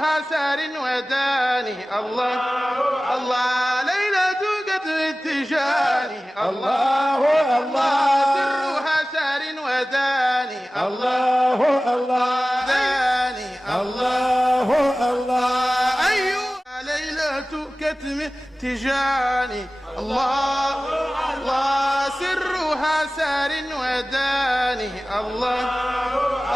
سرها سار وداني الله الله ليلة قدر التجاني الله الله سرها سار وداني الله الله داني الله الله أيها ليلة كتم تجاني الله الله سرها سار وداني الله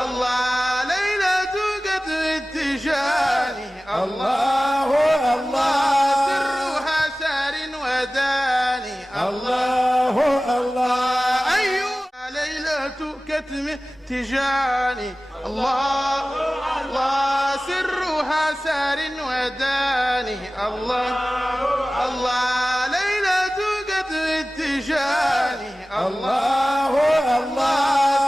الله ليلة قدر التجاني الله الله سرها سار وداني الله الله أيها ليلة كتم تجاني الله الله سرها سار وداني الله الله ليلة قدر التجاني الله الله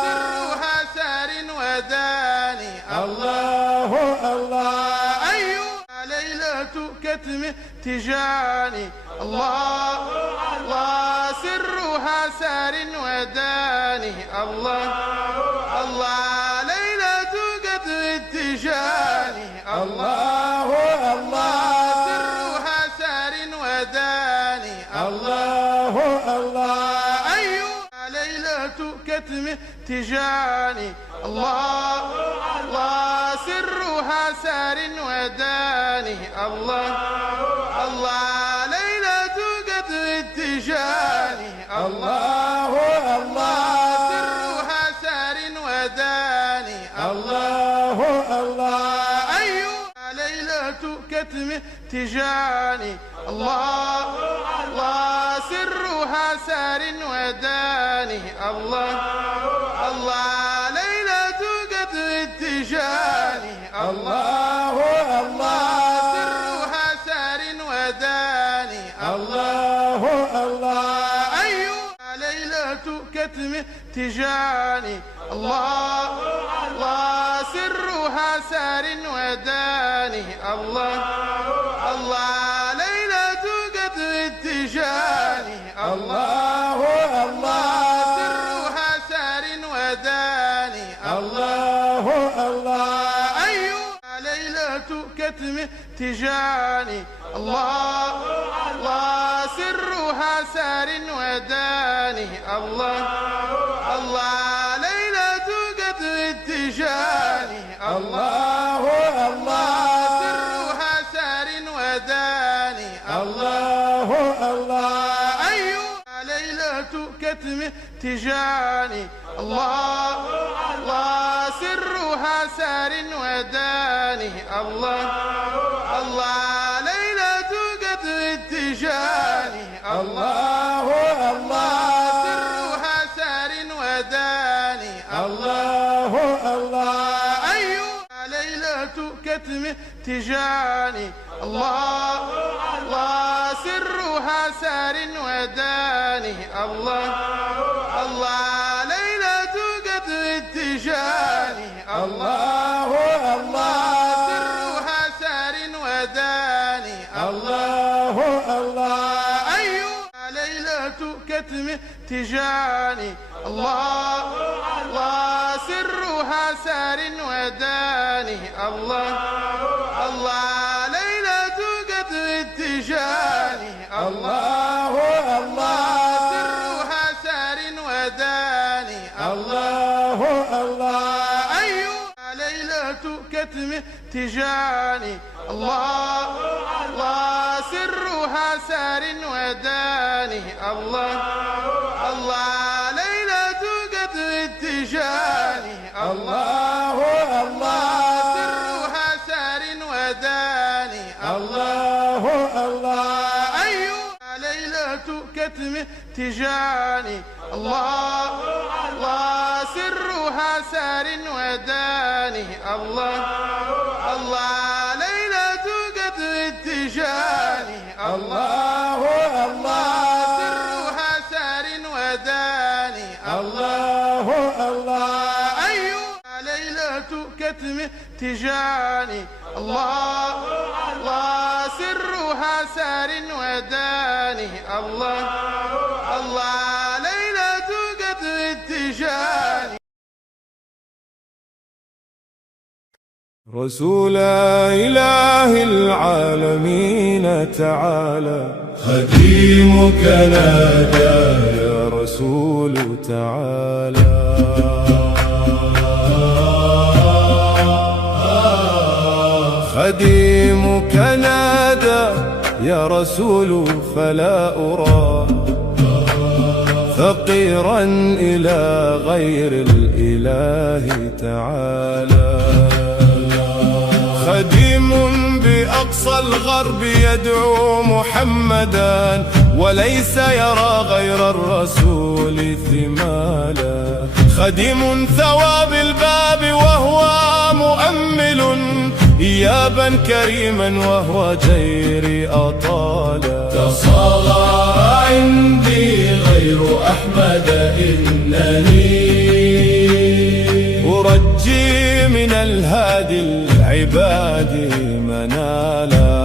سرها سار وداني الله الله أيها ليلة كتم تجاني الله الله سرها سار وداني الله الله ليلة قدر التجاني الله الله سرها سار وداني الله الله أيها ليلة كتم تجاني الله الله سرها سار وداني الله الله ليلة قدر التجاني الله الله سرها سار وداني الله الله أيها ليلة كتم تجاني الله الله سرها سار وداني الله الله ليلة قدر التجاني الله الله سرها سار وداني الله الله أيها ليلة كتم تجاني الله الله سرها سار وداني الله الله ليلة قدر التجاني الله الله سرها سار وداني الله الله أيها ليلة كتم تجاني الله الله سرها سار وداني الله الله ليلة قدر التجاني الله الله سرها سار وداني الله الله أيها ليلة كتم تجاني الله الله سرها سار وداني الله الله ليلة قدر التجاني الله الله سرها سار وداني الله الله أيها ليلة كتم تجاني الله الله سرها سار وداني الله الله ليلة قدر التجاني الله الله سرها سار وداني الله الله أيها ليلة كتم تجاني الله الله سرها سار وداني الله الله ليلة قدر التجاني الله الله سرها سار وداني الله الله أيها ليلة كتم تجاني الله الله سرها سار وداني الله الله ليلة قدر التجاني الله الله سرها سار وداني الله الله أيها ليلة كتم تجاني الله الله سرها سار وداني الله الله ليلة قدر التجاني الله الله سرها سار وداني الله الله أيها ليلة كتم تجاني الله الله سرها سار وداني الله الله ليلة قدر التجاني رسول إله العالمين تعالى، خديمك نادى يا رسول تعالى. خديمك نادى يا رسول فلا أرى فقيرا إلى غير الإله تعالى. خديم بأقصى الغرب يدعو محمدا وليس يرى غير الرسول ثمالا. خديم ثوى بالباب وهو مؤمل إيابا كريما وهو جيري أطالا. تصاغر عندي غير أحمد إنني أرجي من الهادي العباد منالا.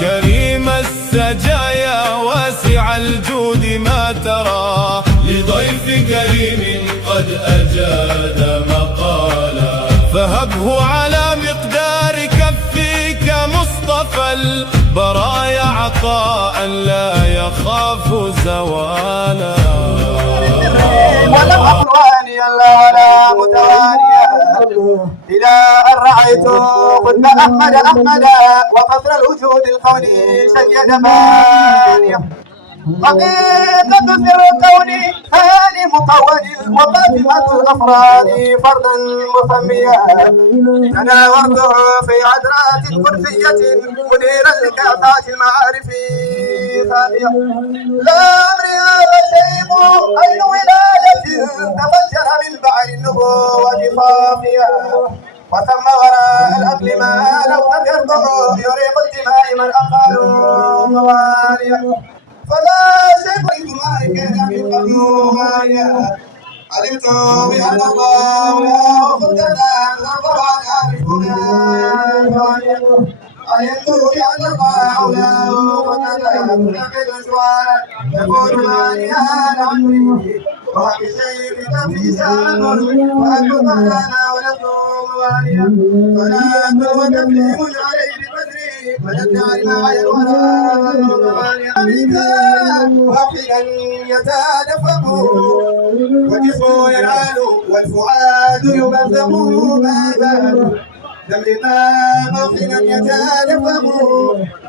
كريم السجايا واسع الجود ما ترى لضيف كريم قد أجاد مقالا. فهبه على مقدار كفيك مصطفى البرايا عطاء لا يخاف زوالا. ولم أقل وانيا ولا متوانيا إلى أن رأيت قلب أحمد وقصر الوجود الكوني سيد مانيا. حقيقة سر كوني هاني مقول وفاتمة الأفراد فردا مسميا. تناورته في عذرات قدسية منيرا لكافات المعارف ثانية. لا أمري هذا شيء أين ولاية تفجر من بحر النبوة صافيا. وثم وراء الأكل ما لو تفرضه يريق الدماء من أقالوا مواليا. فلا شيء ما كان من قبل علمت بأن الله لا خدنا نظر عن عارفنا. علمت بأن الله لا خدنا نقل سؤالا يقول مانيا لعمري وفي شيء تنفيس عنه وأكل مهلانا ونصوم واليا. صلاة وتسليم عليه بقدري ونبدأ المعايا الورى وحيدا يتدفق وجسمه ينعل والفؤاد يبذق. ما بال دمنا موحدا يتدفق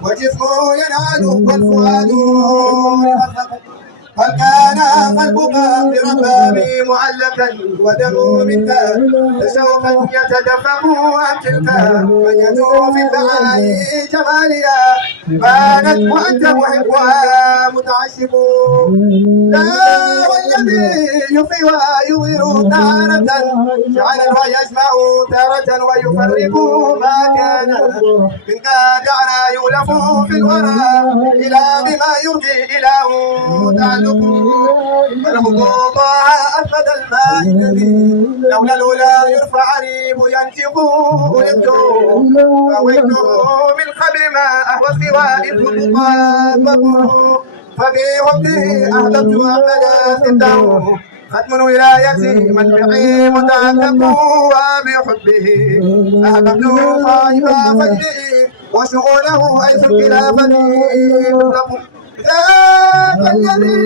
وجسمه ينعل والفؤاد يبذق. هل كان قلبك بربابي معلقا ودمه منك شوقا يتدفق أم تلك من يدعو في الدعاء جماليا بانت وأنت محبها متعشق. لا والذي يحيي ويغير تارة شعلا ويسمع تارة ويفرق. ما كان من دعنا يولف في الورى إلى بما يرضي إله تعالى. فالهبوط أفقد الماء الذي لولا الأولى يرفع ريب ينتق. فويته من قبل ما أهوى السواء الخطوات. ففي وقته أهدبت أحمد سته ختم ولايتي من بعي متعلق. وبحبه أهدبت صاحب فجره وشغله حيث الخلافة مطلق. ذاك الذي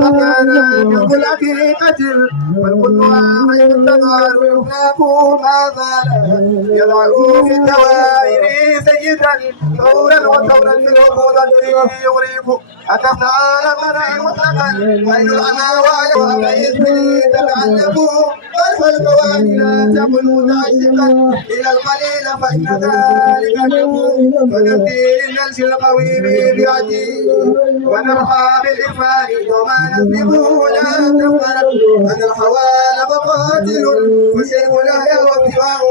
كان جنب الحقيقة والكل واحد التغار يخلق. ما زال يضع في الدوائر سيدا ثورا وثورا في العقوبة يغرق. أتخت على مرء مطلقا عين العمى وباسمه تتعلق. خلف الكوان لا تكن متعشقا إلى القليل فإن ذلك نقول. فنبدي للنلش القوي بعدي ونرحى بالإخفاء وما نسبه. لا تفرق أن الحوال فقاتل وشيء لا يهوى سواه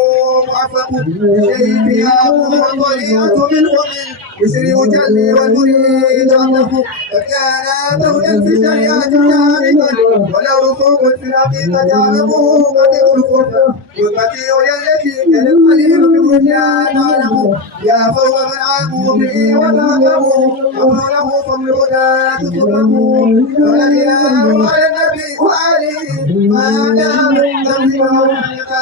معفق. شيء فيها وطريقة من خمل يسري جلي والمريد أطلق. فكان دولا في الشريعة جامدا ولو رسوم في الحقيقة عرفوا قد الخلق. يمتيع التي كان القليل بوجهها تعلم. يا فوق من عابوا به وذاقوا أمر له صبر هدى تصبحوا. ولا إله على النبي وآله ما دام ذنبه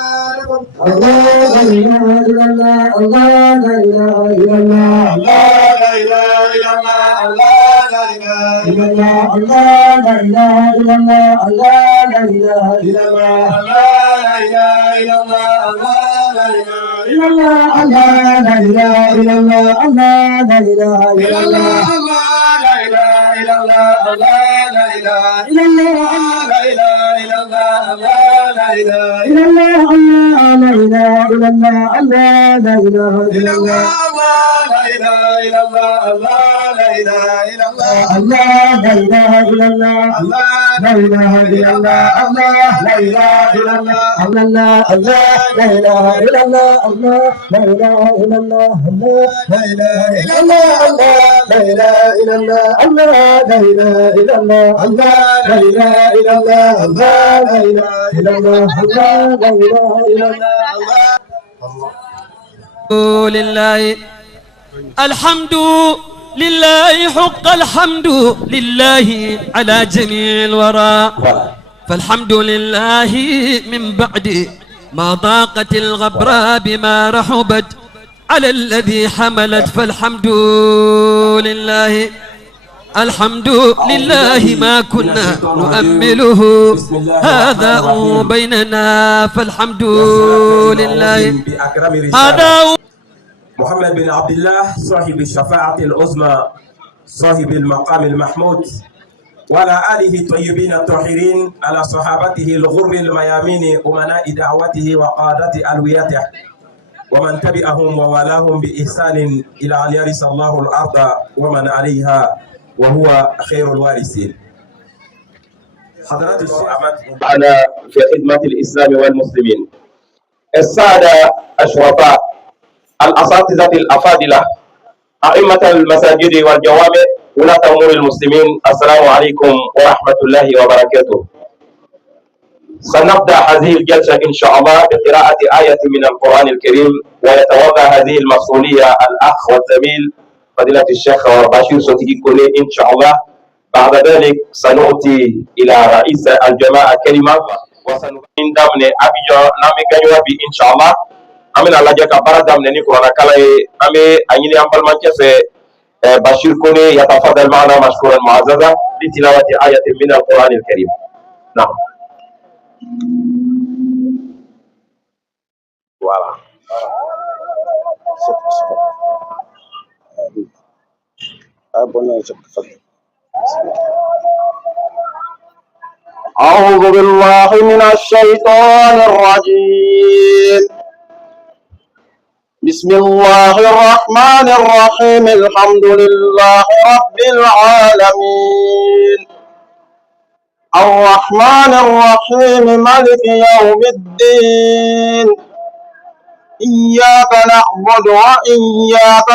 لا إله إلا الله الله لا إله إلا الله الله لا إله إلا الله الله لا إله إلا الله الله لا إله إلا الله الله لا إله إلا الله الله لا إله إلا الله الله لا إله إلا الله الله لا إله إلا الله الله لا إله إلا الله الله لا إله إلا الله الله لا إله إلا الله لا إله إلا الله الله لا إله إلا الله الله لا إله إلا الله الله لا إله إلا الله لا إله إلا الله الله لا إله إلا الله الله لا إله إلا الله الله لا إله إلا الله الله لا إله إلا الله الله الله لا إله إلا الله الله لا إله إلا الله الله لا إله إلا الله الله لا إله إلا الله الله لا إله إلا الله الله لا إله إلا الله الله لا إله إلا الله الله لا إله إلا الله لله الحمد لله حق الحمد لله على جميع الورى فالحمد لله من بعد ما ضاقت الغبراء بما رحبت على الذي حملت فالحمد لله الحمد لله ما كنا نؤمله هذا بيننا فالحمد لله هذا محمد بن عبد الله صاحب الشفاعة العظمى صاحب المقام المحمود وعلى آله الطيبين الطاهرين على صحابته الغر الميامين أمناء دعوته وقادة ألويته ومن تبعهم ووالاهم بإحسان إلى أن يرث الله الأرض ومن عليها وهو خير الوارثين. حضرات الشيخ أحمد أنا في خدمة الإسلام والمسلمين. السادة الشرفاء الأساتذة الأفاضلة أئمة المساجد والجوامع ولاة أمور المسلمين السلام عليكم ورحمة الله وبركاته. سنبدأ هذه الجلسة إن شاء الله بقراءة آية من القرآن الكريم ويتولى هذه المسؤولية الأخ والزميل فضيلة الشيخ بشير سوتيكي كوني إن شاء الله. بعد ذلك سنؤتي إلى رئيس الجماعة كلمة وسنقيم ضمن أبيجا نامي غنيوابي إن شاء الله. أمين الله جاك بارد ضمن نيكورانا كلاي أمي أنيني أمبال مانكسي بشير كوني يتفضل معنا مشكورا معززا لتلاوة آية من القرآن الكريم. نعم. Voilà. أعوذ بالله من الشيطان الرجيم. بسم الله الرحمن الرحيم. الحمد لله رب العالمين الرحمن الرحيم مالك يوم الدين إياك نعبد وإياك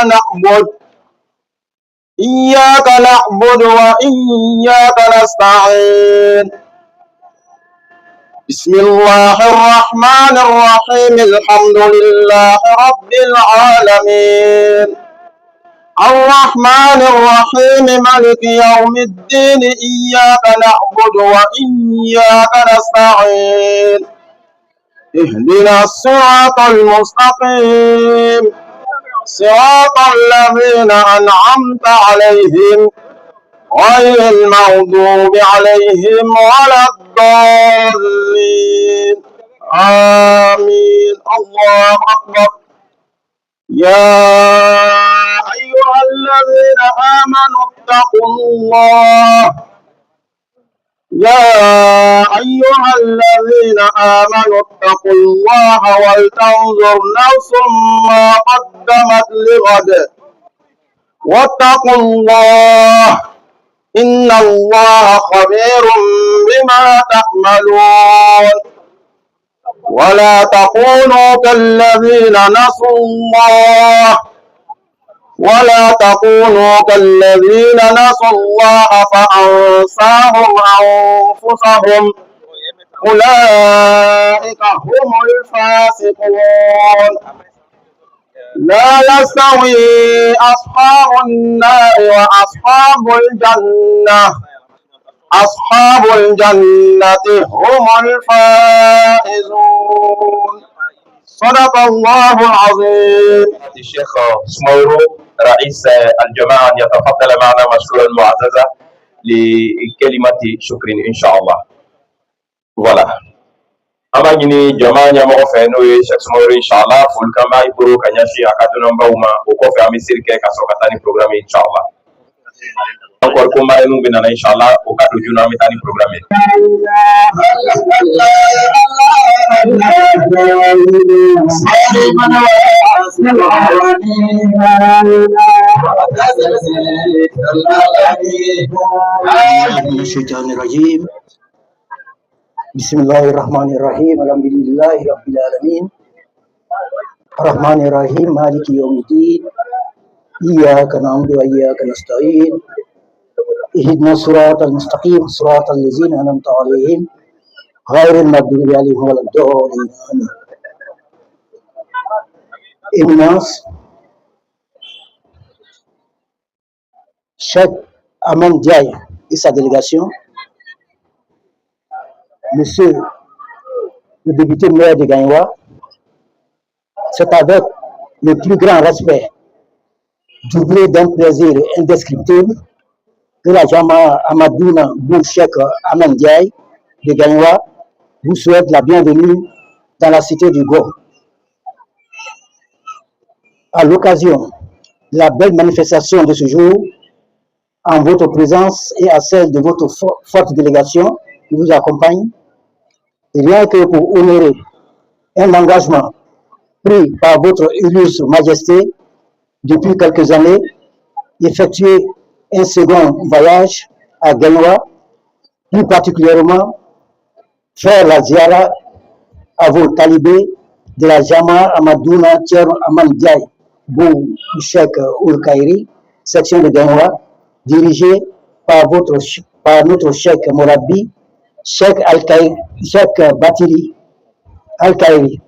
وإياك نستعين. بسم الله الرحمن الرحيم. الحمد لله رب العالمين الرحمن الرحيم مالك يوم الدين إياك نعبد وإياك نستعين. اهدنا الصراط المستقيم صراط الذين أنعمت عليهم غير المغضوب عليهم ولا الضالين. آمين. الله أكبر. يا أيها الذين آمنوا اتقوا الله اتقوا الله ولتنظر نفس ما قدمت لغد واتقوا الله إن الله خبير بما تعملون. ولا تكونوا كالذين نسوا الله فأنساهم أنفسهم أولئك هم الفاسقون. لا يستوي أصحاب النار وأصحاب الجنة أصحاب الجنة هم الفائزون. صدق الله العظيم. الشيخ سمورو رئيس الجماعة أن يتفضل معنا مشكورا معززا لكلمة شكر إن شاء الله. Voilà. Ama nyini jamaa nyama ofe no ye Sheikh Sumaworo inshallah full kama iburu kanyashi akaduna mbauma ukofe amisirike kasokatani programme inshallah. Encore kuma enu binana inshallah ukadu juna amitani programme. Bismillahirrahmanirrahim. Alhamdulillahi rabbil alamin. Arrahmanirrahim. Maliki yawmiddin. Iyyaka na'budu wa iyyaka nasta'in. Ihdinas siratal mustaqim, siratal ladzina an'amta 'alaihim ghairil maghdubi 'alaihim waladdallin. Éminence, Cheikh Aman Diaye et sa délégation, Monsieur le député maire de Gagnoa, c'est avec le plus grand respect, doublé d'un plaisir indescriptible, que la Jama Amadouna Bou Cheikh Aman Diaye de Gagnoa vous souhaite la bienvenue dans la cité du Go. À l'occasion de la belle manifestation de ce jour, en votre présence et à celle de votre forte délégation qui vous accompagne, rien que pour honorer un engagement pris par votre illustre majesté depuis quelques années, effectuer un second voyage à Gagnoa, plus particulièrement faire la ziara à vos talibés de la Jama Amadouna Thierno Aman Diaye Bou Cheikh Ould Kaïri, section de Gagnoa, dirigée par notre Cheikh Morabi, Cheikh Batili Al-Kaïri.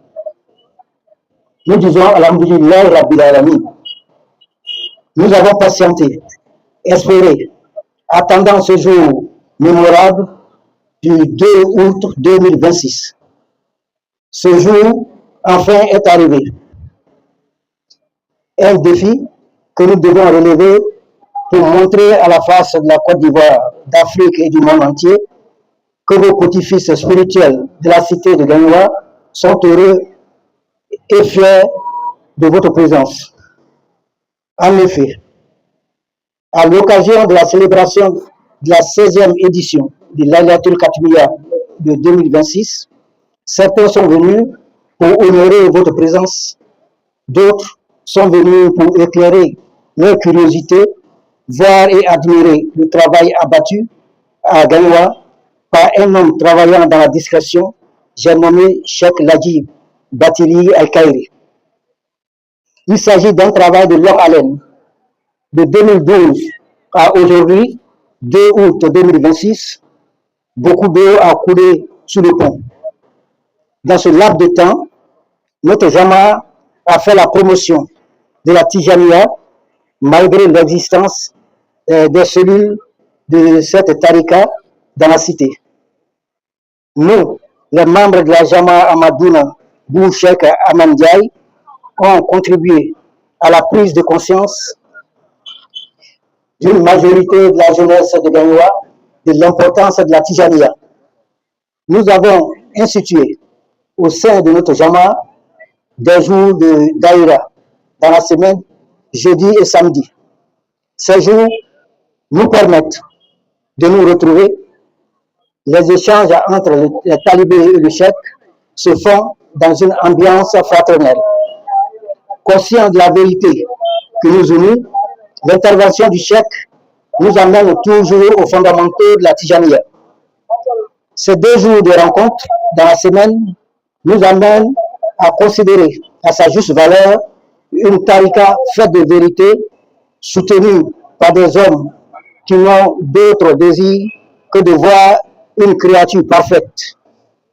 Nous disons Alhamdulillah Rabbil Alamin. Nous avons patienté, espéré, attendant ce jour mémorable du 2 août 2026. Ce jour, enfin, est arrivé. Un défi que nous devons relever pour montrer à la face de la Côte d'Ivoire, d'Afrique et du monde entier que vos petits-fils spirituels de la cité de Gagnoa sont heureux et fiers de votre présence. En effet, à l'occasion de la célébration de la 16e édition de Laylatul Katmiya de 2026, certains sont venus pour honorer votre présence, d'autres sont venus pour éclairer leur curiosité, voir et admirer le travail abattu à Gagnoa par un homme travaillant dans la discrétion, j'ai nommé Cheikh Ladji Batili Al-Kaïri. Il s'agit d'un travail de longue haleine. De 2012 à aujourd'hui, 2 août 2026, beaucoup d'eau a coulé sous le pont. Dans ce laps de temps, notre Jama a fait la promotion de la Tijaniya, malgré l'existence des cellules de cette tarika dans la cité. Nous, les membres de la Jama Amadouna Bou Cheikh Aman Diaye, ont contribué à la prise de conscience d'une majorité de la jeunesse de Gagnoa de l'importance de la Tijaniya. Nous avons institué au sein de notre Jama des jours de Daïra dans la semaine, jeudi et samedi. Ces jours nous permettent de nous retrouver. Les échanges entre les talibés et le cheikh se font dans une ambiance fraternelle. Conscient de la vérité que nous unit, l'intervention du cheikh nous amène toujours aux fondamentaux de la Tijaniya. Ces 2 jours de rencontre dans la semaine nous amènent à considérer à sa juste valeur une tarika faite de vérité, soutenue par des hommes qui n'ont d'autre désir que de voir une créature parfaite,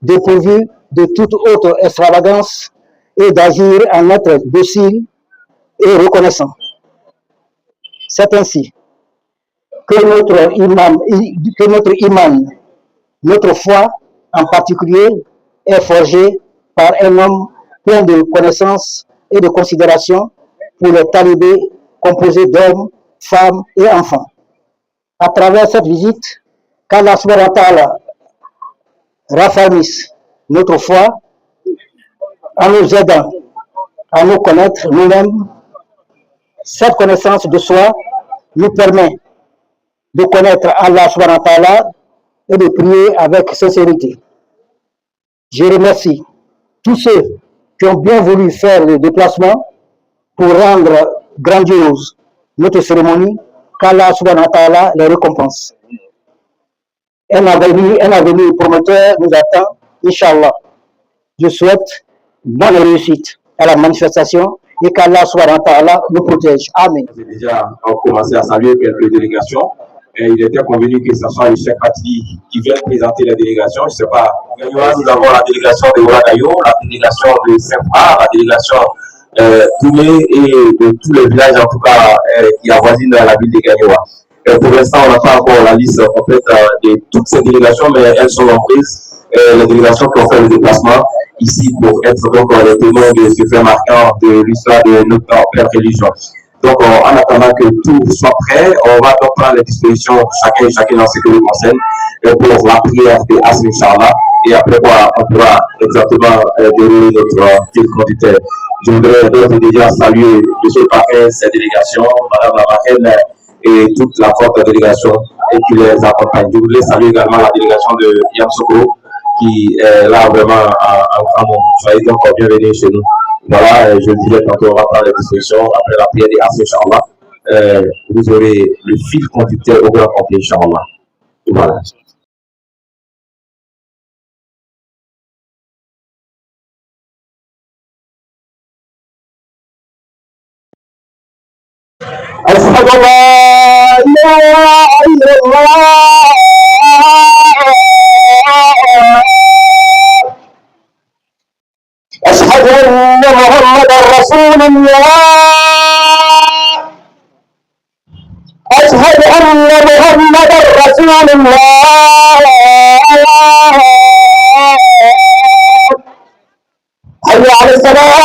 dépourvue de toute autre extravagance et d'agir en être docile et reconnaissant. C'est ainsi que notre imam, notre foi en particulier, est forgée par un homme plein de connaissances et de considération pour les talibés composés d'hommes, femmes et enfants. À travers cette visite, qu'Allah subhanahu wa ta'ala raffermisse notre foi en nous aidant à nous connaître nous-mêmes. Cette connaissance de soi nous permet de connaître Allah subhanahu wa ta'ala et de prier avec sincérité. Je remercie tous ceux qui ont bien voulu faire le déplacement pour rendre grandiose notre cérémonie, qu'Allah subhanahu wa ta'ala les récompense. Un avenir prometteur nous attend, Inch'Allah. Je souhaite bonne réussite à la manifestation et qu'Allah subhanahu wa ta'ala nous protège. Amen. J'ai déjà commencé à saluer quelques délégations. Et il était convenu que ce soit le chef Patli qui vienne présenter la délégation. Je ne sais pas, nous avons la délégation de Ouagayo, la délégation de Saint-Fra, la délégation Toumé et de tous les villages en tout cas qui avoisinent la ville de Gagnoa. Pour l'instant, on n'a pas encore la liste complète de toutes ces délégations, mais elles sont nombreuses. Les délégations qui ont fait le déplacement ici pour être donc les témoins de ce fait marquant de l'histoire de notre père religion. Donc, en attendant que tout soit prêt, on va donc prendre les dispositions, chacun dans ce qui le concerne, pour la prière de Asr Inch'Allah. Et après quoi, on pourra exactement dérouler notre fil conducteur. Je voudrais donc déjà saluer M. Parrain, ses délégations, Mme la marraine et toute la forte délégation et qui les accompagne. Je voudrais saluer également la délégation de Yamsoko qui est là vraiment en grand nombre. Soyez donc bienvenus chez nous. Voilà, je le disais tantôt, on va prendre les dispositions. Après la prière des Asr, Inch'Allah, vous aurez le fil conducteur au grand complet, Inch'Allah. Voilà. أشهد أن لا إله إلا الله أشهد أن محمدا رسول الله أشهد أن محمدا رسول الله حي على الصلاة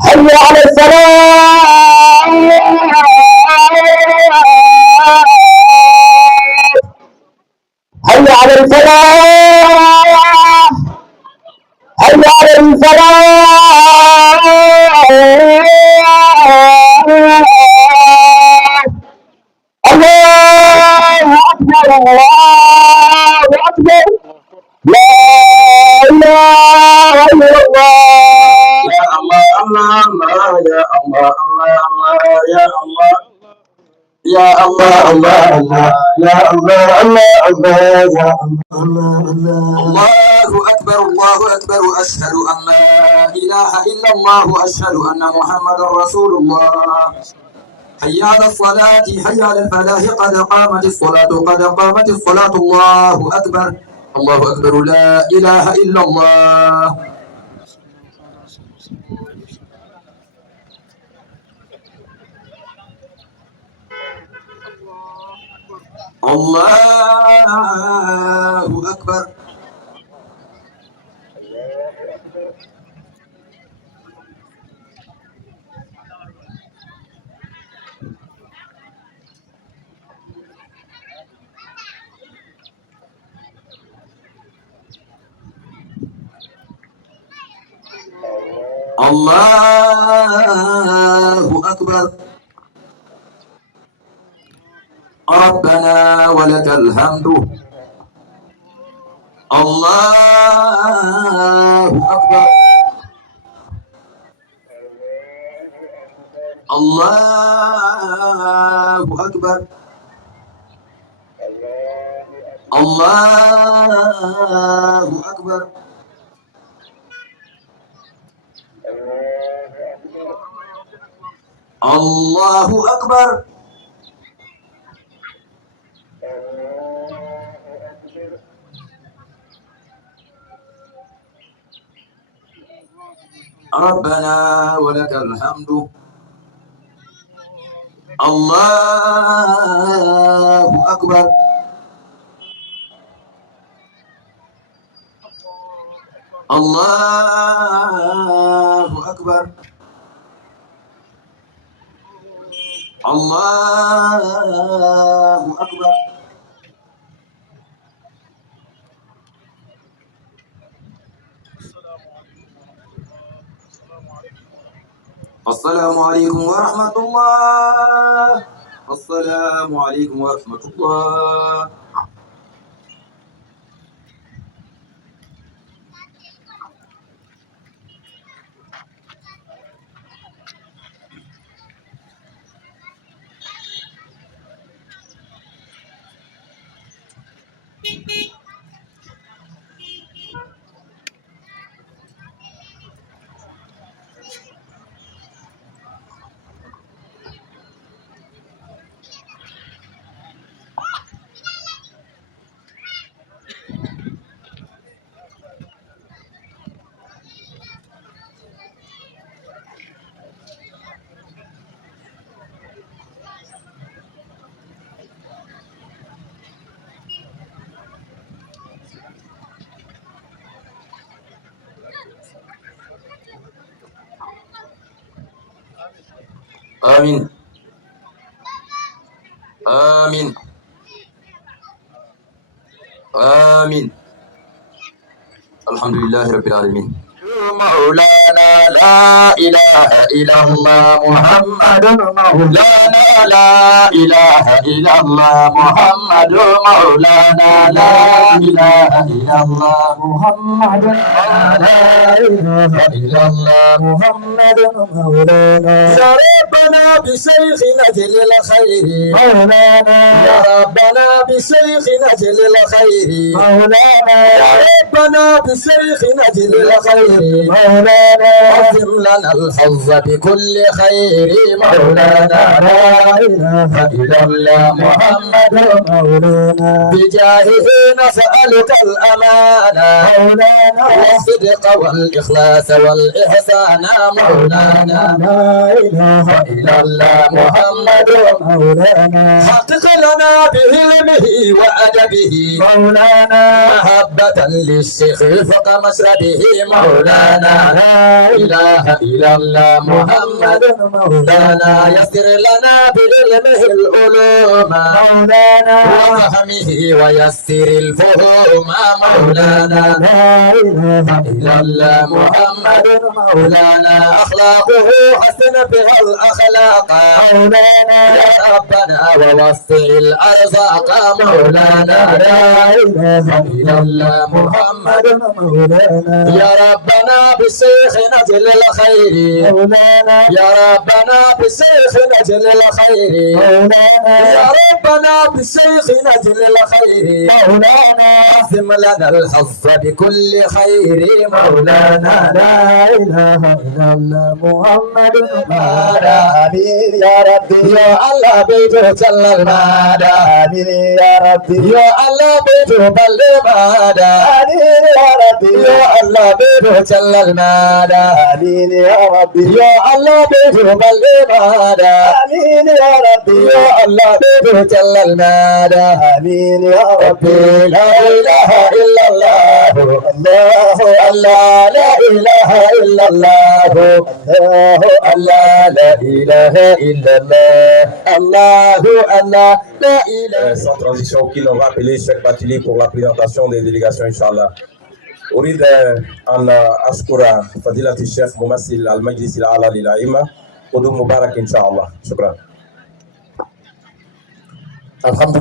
حي على الصلاة حي على الفلاح حي على الفلاح الله أكبر الله أكبر لا إله إلا الله يا الله الله الله يا الله الله الله يا الله يا الله الله الله يا الله الله الله يا الله الله الله أكبر الله أكبر أشهد أن لا إله إلا الله وأشهد أن محمدا رسول الله حي على الصلاة حي على الفلاح قد قامت الصلاة قد قامت الصلاة الله أكبر الله أكبر لا إله إلا الله الله أكبر الله أكبر ربنا ولك الحمد الله أكبر الله أكبر الله أكبر الله أكبر ربنا ولك الحمد الله أكبر. الله أكبر. الله أكبر. السلام عليكم ورحمة الله. السلام عليكم ورحمة الله. آمين آمين آمين. الحمد لله رب العالمين. مولانا لا إله إلا الله محمد مولانا لا إله إلا الله محمد مولانا لا إله إلا الله محمد لا إله إلا الله محمد مولانا. يا ربنا بشيخنا جل الخير مولانا. يا ربنا بشيخنا جل الخير مولانا. يا ربنا بشيخنا جل الخير مولانا. اقسم لنا الحظ بكل خير مولانا. لا إله إلا الله محمد مولانا. بجاهه نسألك الأمانة مولانا والصدق والإخلاص والإحسان مولانا. لا إله إلا الله محمد مولانا. حقق لنا بعلمه وأدبه مولانا محبة للشيخ فوق مشربه مولانا. لا إله إلا الله محمد مولانا. يسر لنا بعلمه العلوم مولانا وفهمه ويسر الفهوم مولانا. لا إله إلا الله محمد مولانا. أخلاقه حسن بها الأخلاق مولانا. يا ربنا ووسع الأرزاق مولانا. لا إله إلا الله محمد مولانا. يا ربنا بالشيخ نجل الخير مولانا. يا ربنا بالشيخ نجل الخير مولانا. يا ربنا بالشيخ نجل الخير مولانا. اقسم لنا الحظ بكل خير مولانا. لا إله إلا الله محمد مولانا. آمين يا ربي يا الله بيجو جل المدى. آمين يا ربي يا الله بيجو بل مدى. آمين يا ربي يا الله بيجو جل المدى. آمين يا ربي يا الله بيجو بل مدى. آمين يا ربي يا الله بيجو جل المدى. آمين يا ربي. لا إله إلا الله الله الله. لا إله إلا الله الله الله. لا إله إلا الله الله الله. لا إله. Sans transition, qui l'on va appeler Cheikh Batili pour la présentation des délégations, Inch'Allah. أريد أن أشكر فضيلة الشيخ ممثل المجلس الأعلى للأئمة قدوم مبارك إن شاء الله. شكرا. الحمد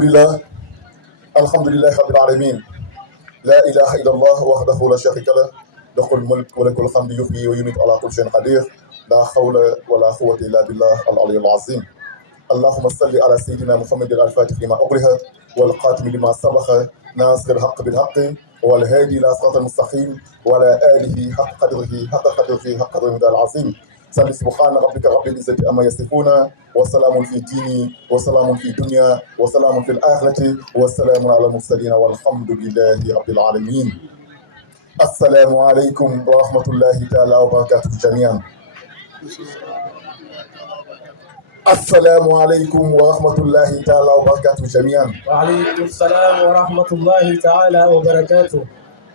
لله رب العالمين. لا إله إلا الله وحده لا شريك له له الملك وله الحمد يحيي ويميت على كل شيء قدير. لا حول ولا قوة إلا بالله العلي العظيم. اللهم صل على سيدنا محمد الفاتح لما أغلق والقاتم لما سبق ناصر الحق بالحق والهادي إلى صراط المستقيم وعلى آله حق قدره حق قدره العظيم. سبحان ربك رب العزة عما يصفون وسلام في الدين وسلام في الدنيا وسلام في الآخرة والسلام على المرسلين والحمد لله رب العالمين. السلام عليكم ورحمة الله تعالى وبركاته جميعا. Assalamu alaikum wa rahmatullahi ta'ala wa barakatuh jami'an. Wa alaykum salam wa rahmatullahi ta'ala wa barakatuh.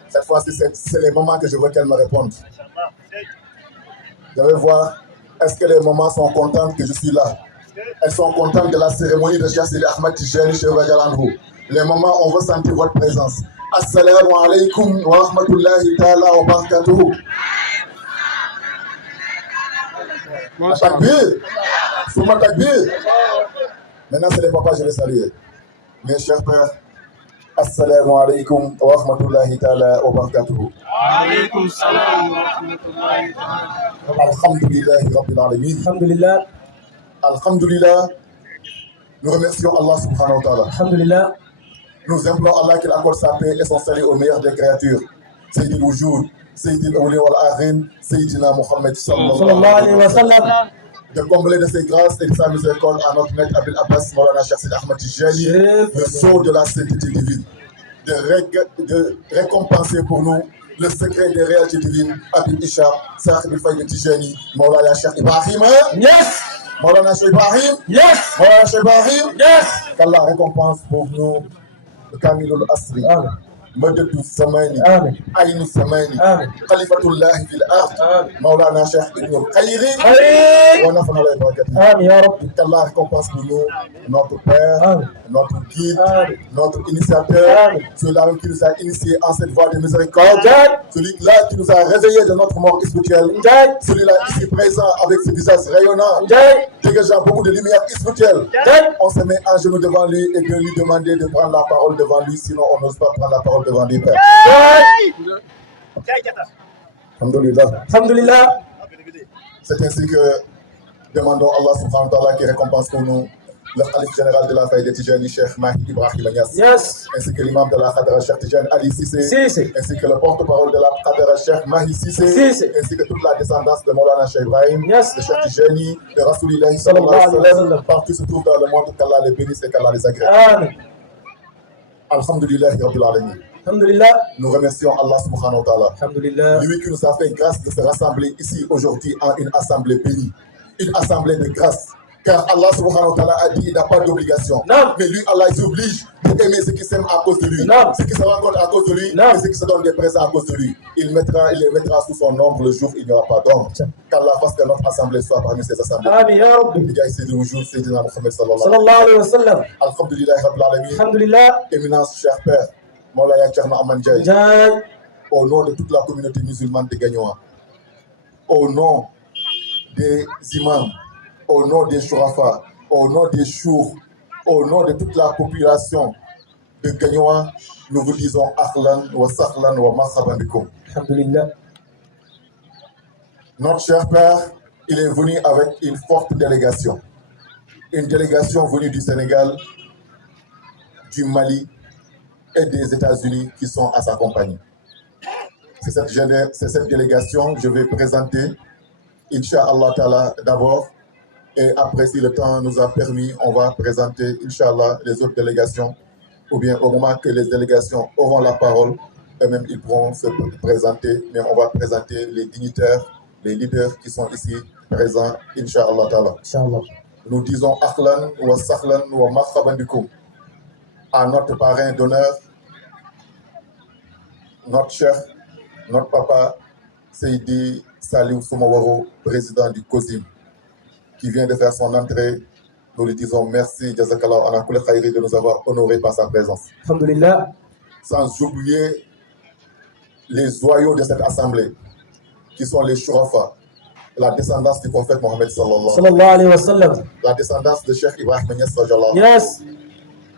Cette fois-ci, c'est les moments que je veux qu'elle me réponde. Je vais voir, est-ce que les mamans sont contentes que je suis là? Elles sont contentes de la cérémonie de Cheikh Sidi Ahmed Tijani chez Rajalandou. Les mamans, on veut sentir votre présence. Assalamu alaikum wa rahmatullahi ta'ala wa barakatuh. Takbir. Souma takbir. Maintenant, c'est les papas, je vais saluer. Mes chers pères, assalamu alaikum wa rahmatullahi ta'ala wa barakatuh. Alaykum salam wa rahmatullahi ta'ala. Alhamdulillahi rabbil alamin. Alhamdulillah. Alhamdulillah. Nous remercions Allah subhanahu wa ta'ala. Alhamdulillah. Nous implorons Allah qu'il accorde sa paix et son salut au meilleur des créatures. Sayyidil Wujud, Sayyidil Awliya wal Akhirin, Sayyidina Muhammad sallallahu alayhi wa sallam. De combler de ses grâces et de sa miséricorde à notre maître Abil Abbas Maulana Cheikh Sidi Ahmed Tijani, le sceau de la sainteté divine. De récompenser pour nous le secret des réalités divines, Abil Isha, Sahib al-Fayda Tijani, Maulana Cheikh Ibrahim. Yes! Maulana Cheikh Ibrahim. Yes! Maulana Cheikh Ibrahim. Yes! Qu'Allah récompense pour nous le Kamilul Asri. Amen. Madadu Samani. Amen. Aïnu Samani. Amen. Khalifatullah fil ard. Maulana Cheikh Ibn al-Khayri. Amen. Wa nafana la barakatuh. Amen ya Rabbi. Qu'Allah récompense pour nous notre père, Amen. notre guide, Amen. notre initiateur, Amen. celui-là qui nous a initiés en cette voie de miséricorde, Amen. celui-là qui nous a réveillés de notre mort spirituelle, Amen. celui-là ici présent avec ses visages rayonnants, Amen. dégageant beaucoup de lumière spirituelle. Amen. On se met à genoux devant lui et de lui demander de prendre la parole devant lui, sinon on n'ose pas prendre la parole devant lui, Père. Alhamdulillah. Alhamdulillah. C'est ainsi que demandons Allah subhanahu wa ta'ala qui récompense pour nous le Khalif général de la Faïda Tijani, Cheikh Mahi Ibrahim Niass, Yes. ainsi que l'imam de la Khadra Cheikh Tijani Ali Sissé, Sissé. ainsi que le porte-parole de la Khadra Cheikh Mahi Sissé, Sissé. ainsi que toute la descendance de Maulana Cheikh Ibrahim, Yes. de Cheikh Tijani, de Rasulillahi sallallahu alayhi wa sallam, partout se trouve dans le monde, qu'Allah les bénisse et qu'Allah les agrée. Amen. Alhamdulillahi Rabbil Alamin. Alhamdulillah. Nous remercions Allah subhanahu wa ta'ala. Alhamdulillah. Lui qui nous a fait grâce de se rassembler ici aujourd'hui en une assemblée bénie, une assemblée de grâce. Car Allah subhanahu wa ta'ala a dit qu'il n'a pas d'obligation. Non. Mais lui, Allah, il s'oblige d'aimer ceux qui s'aiment à cause de lui. Non. Ceux qui se rencontrent à cause de lui. Non. Et ceux qui se donnent des présents à cause de lui. Il les mettra sous son ombre le jour où il n'y aura pas d'ombre. Qu'Allah fasse que notre assemblée soit parmi ces assemblées. Amen ya Rabbi. Les gars, c'est le jour, Sayyidina Muhammad sallallahu Sallallahu alayhi wa sallam. Alhamdulillah, Rabbil Alamin. Alhamdulillah. Éminence, cher père, Maulaya Tcherno Aman Ndiaye. Jai. Au nom de toute la communauté musulmane de Gagnoa, au nom des imams, au nom des shurafa, au nom des chours, au nom de toute la population de Gagnoa, nous vous disons Ahlan wa Sahlan wa Marhaban bikum. Alhamdulillah. Notre cher père, il est venu avec une forte délégation. Une délégation venue du Sénégal, du Mali et des États-Unis qui sont à sa compagnie. C'est cette délégation que je vais présenter, Inch'Allah Ta'ala, d'abord. Et après, si le temps nous a permis, on va présenter, Inch'Allah, les autres délégations. Ou bien au moment que les délégations auront la parole, eux-mêmes, ils pourront se présenter. Mais on va présenter les dignitaires, les leaders qui sont ici présents, Inch'Allah Ta'ala. Inch'Allah. Nous disons Ahlan wa Sahlan wa Marhaban bikum à notre parrain d'honneur, notre chef, notre papa, Seydi Saliou Soumaworo, président du COSIM, qui vient de faire son entrée. Nous lui disons merci, Jazakallah, Anakule Khairi, de nous avoir honorés par sa présence. Alhamdulillah. Sans oublier les joyaux de cette assemblée, qui sont les Shurafa, la descendance du prophète Mohammed Sallallahu alayhi wa sallam. la descendance de Cheikh Ibrahim Niass Rajallah, Yes.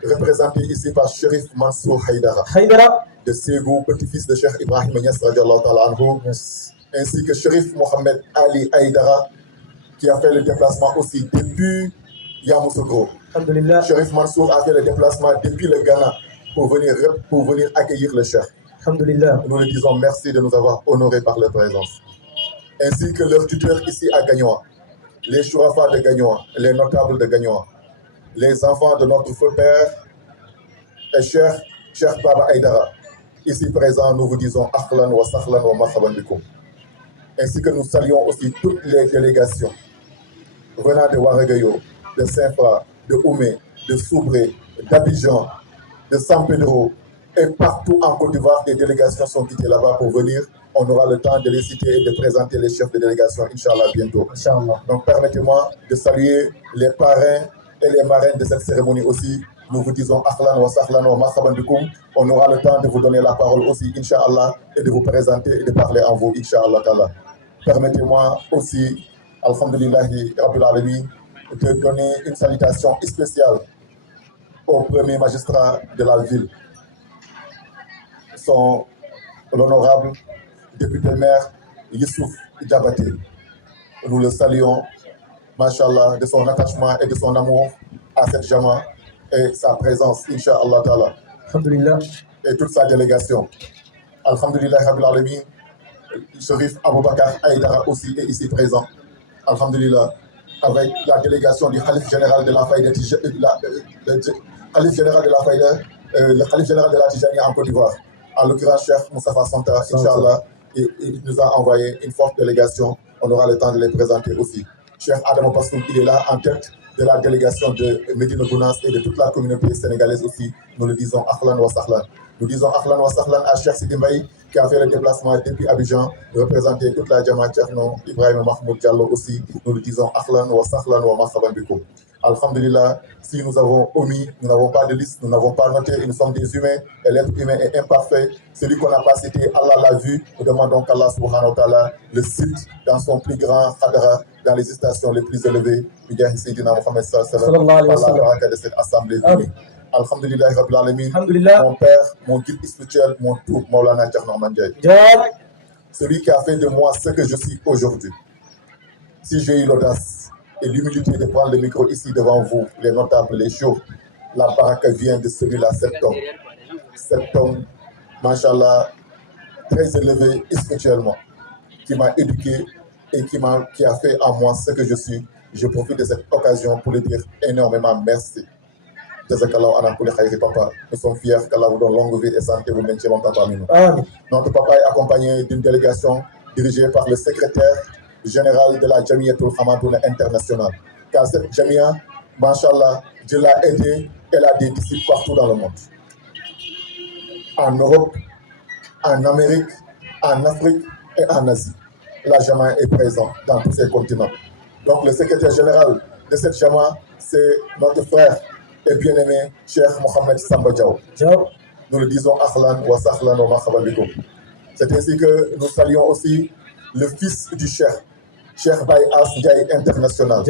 représenté ici par Sherif Mansour Haïdara, Haïdara. de Ségou, petit-fils de Cheikh Ibrahim Niass Rajallah Ta'ala anhu, Yes. ainsi que Sherif Mohamed Ali Haïdara, qui a fait le déplacement aussi depuis Yamoussoukro. Alhamdulillah. Sherif Mansour a fait le déplacement depuis le Ghana pour venir accueillir le Cheikh. Alhamdulillah. Nous lui disons merci de nous avoir honorés par leur présence. Ainsi que leurs tuteurs ici à Gagnoa, les Chourafa de Gagnoa, les notables de Gagnoa, les enfants de notre feu père et cher Baba Haïdara. Ici présents, nous vous disons Ahlan wa Sahlan wa Marhaban bikum. Ainsi que nous saluons aussi toutes les délégations venant de Ouagadougou, de Saint-Fra, de Oumé, de Soubré, d'Abidjan, de San Pedro, et partout en Côte d'Ivoire, des délégations sont quittées là-bas pour venir. On aura le temps de les citer et de présenter les chefs de délégation, Inch'Allah, bientôt. Inch'Allah. Donc permettez-moi de saluer les parrains et les marraines de cette cérémonie aussi. Nous vous disons Ahlan wa Sahlan wa Marhaban bikoum. On aura le temps de vous donner la parole aussi, Inch'Allah, et de vous présenter et de parler en vous, Inch'Allah Ta'ala. Permettez-moi aussi, Alhamdulillahi Rabbil Alamin, de donner une salutation spéciale au premier magistrat de la ville, l'honorable député maire Youssouf Diabaté. Nous le saluons, Masha'Allah, de son attachement et de son amour à cette Jama et sa présence, Inch'Allah Ta'ala. Alhamdulillah. Et toute sa délégation. Alhamdulillah Rabbil Alamin, Sherif Aboubakar Aïdara aussi est ici présent. Alhamdulillah, avec la délégation du Khalif général de la Faïda, le Khalif général de la Tijani en Côte d'Ivoire, en l'occurrence Cheikh Moustapha Santa, Inch'Allah, il nous a envoyé une forte délégation. On aura le temps de les présenter aussi. Cheikh Adamo Passoum, il est là en tête de la délégation de Médina Gounas et de toute la communauté sénégalaise aussi. Nous le disons Ahlan wa Sahlan. Nous disons Ahlan wa Sahlan à Cheikh Sidi Mbaye qui a fait le déplacement depuis Abidjan, représenter toute la Jama Tcherno, Ibrahim Mahmoud Diallo aussi. Nous le disons Ahlan wa Sahlan wa Marhaban bikoum. Alhamdulillah, si nous avons omis, nous n'avons pas de liste, nous n'avons pas noté, et nous sommes des humains, et l'être humain est imparfait. Celui qu'on n'a pas cité, Allah l'a vu. Nous demandons qu'Allah subhanahu wa ta'ala le cite dans son plus grand khadra, dans les stations les plus élevées. Par la baraka de cette assemblée unie. Alhamdulillah Rabbil Alamin, mon père, mon guide spirituel, mon tout, Maulana Tcherno Mandjay. Celui qui a fait de moi ce que je suis aujourd'hui. Si j'ai eu l'audace et l'humilité de prendre le micro ici devant vous, les notables, les chauds, la baraka vient de celui-là, cet homme. Cet homme, Masha'Allah, très élevé spirituellement, qui m'a éduqué et qui a fait en moi ce que je suis. Je profite de cette occasion pour lui dire énormément merci. Jazakallah ana kulli khayri papa. Nous sommes fiers qu'Allah vous donne longue vie et santé, vous maintiez longtemps parmi nous. Notre papa est accompagné d'une délégation dirigée par le secrétaire général de la Jamiatul Hamadouna internationale. Car cette Jamia, Masha'Allah, Dieu l'a aidé, elle a des disciples partout dans le monde. En Europe, en Amérique, en Afrique et en Asie. La Jama est présente dans tous ces continents. Donc le secrétaire général de cette Jama, c'est notre frère et bien-aimé Cheikh Mohamed Samba Diaw. Nous le disons Ahlan wa Sahlan wa Marhaban bikoum. C'est ainsi que nous saluons aussi le fils du Cheikh, Cheikh Baye As Ndiaye International,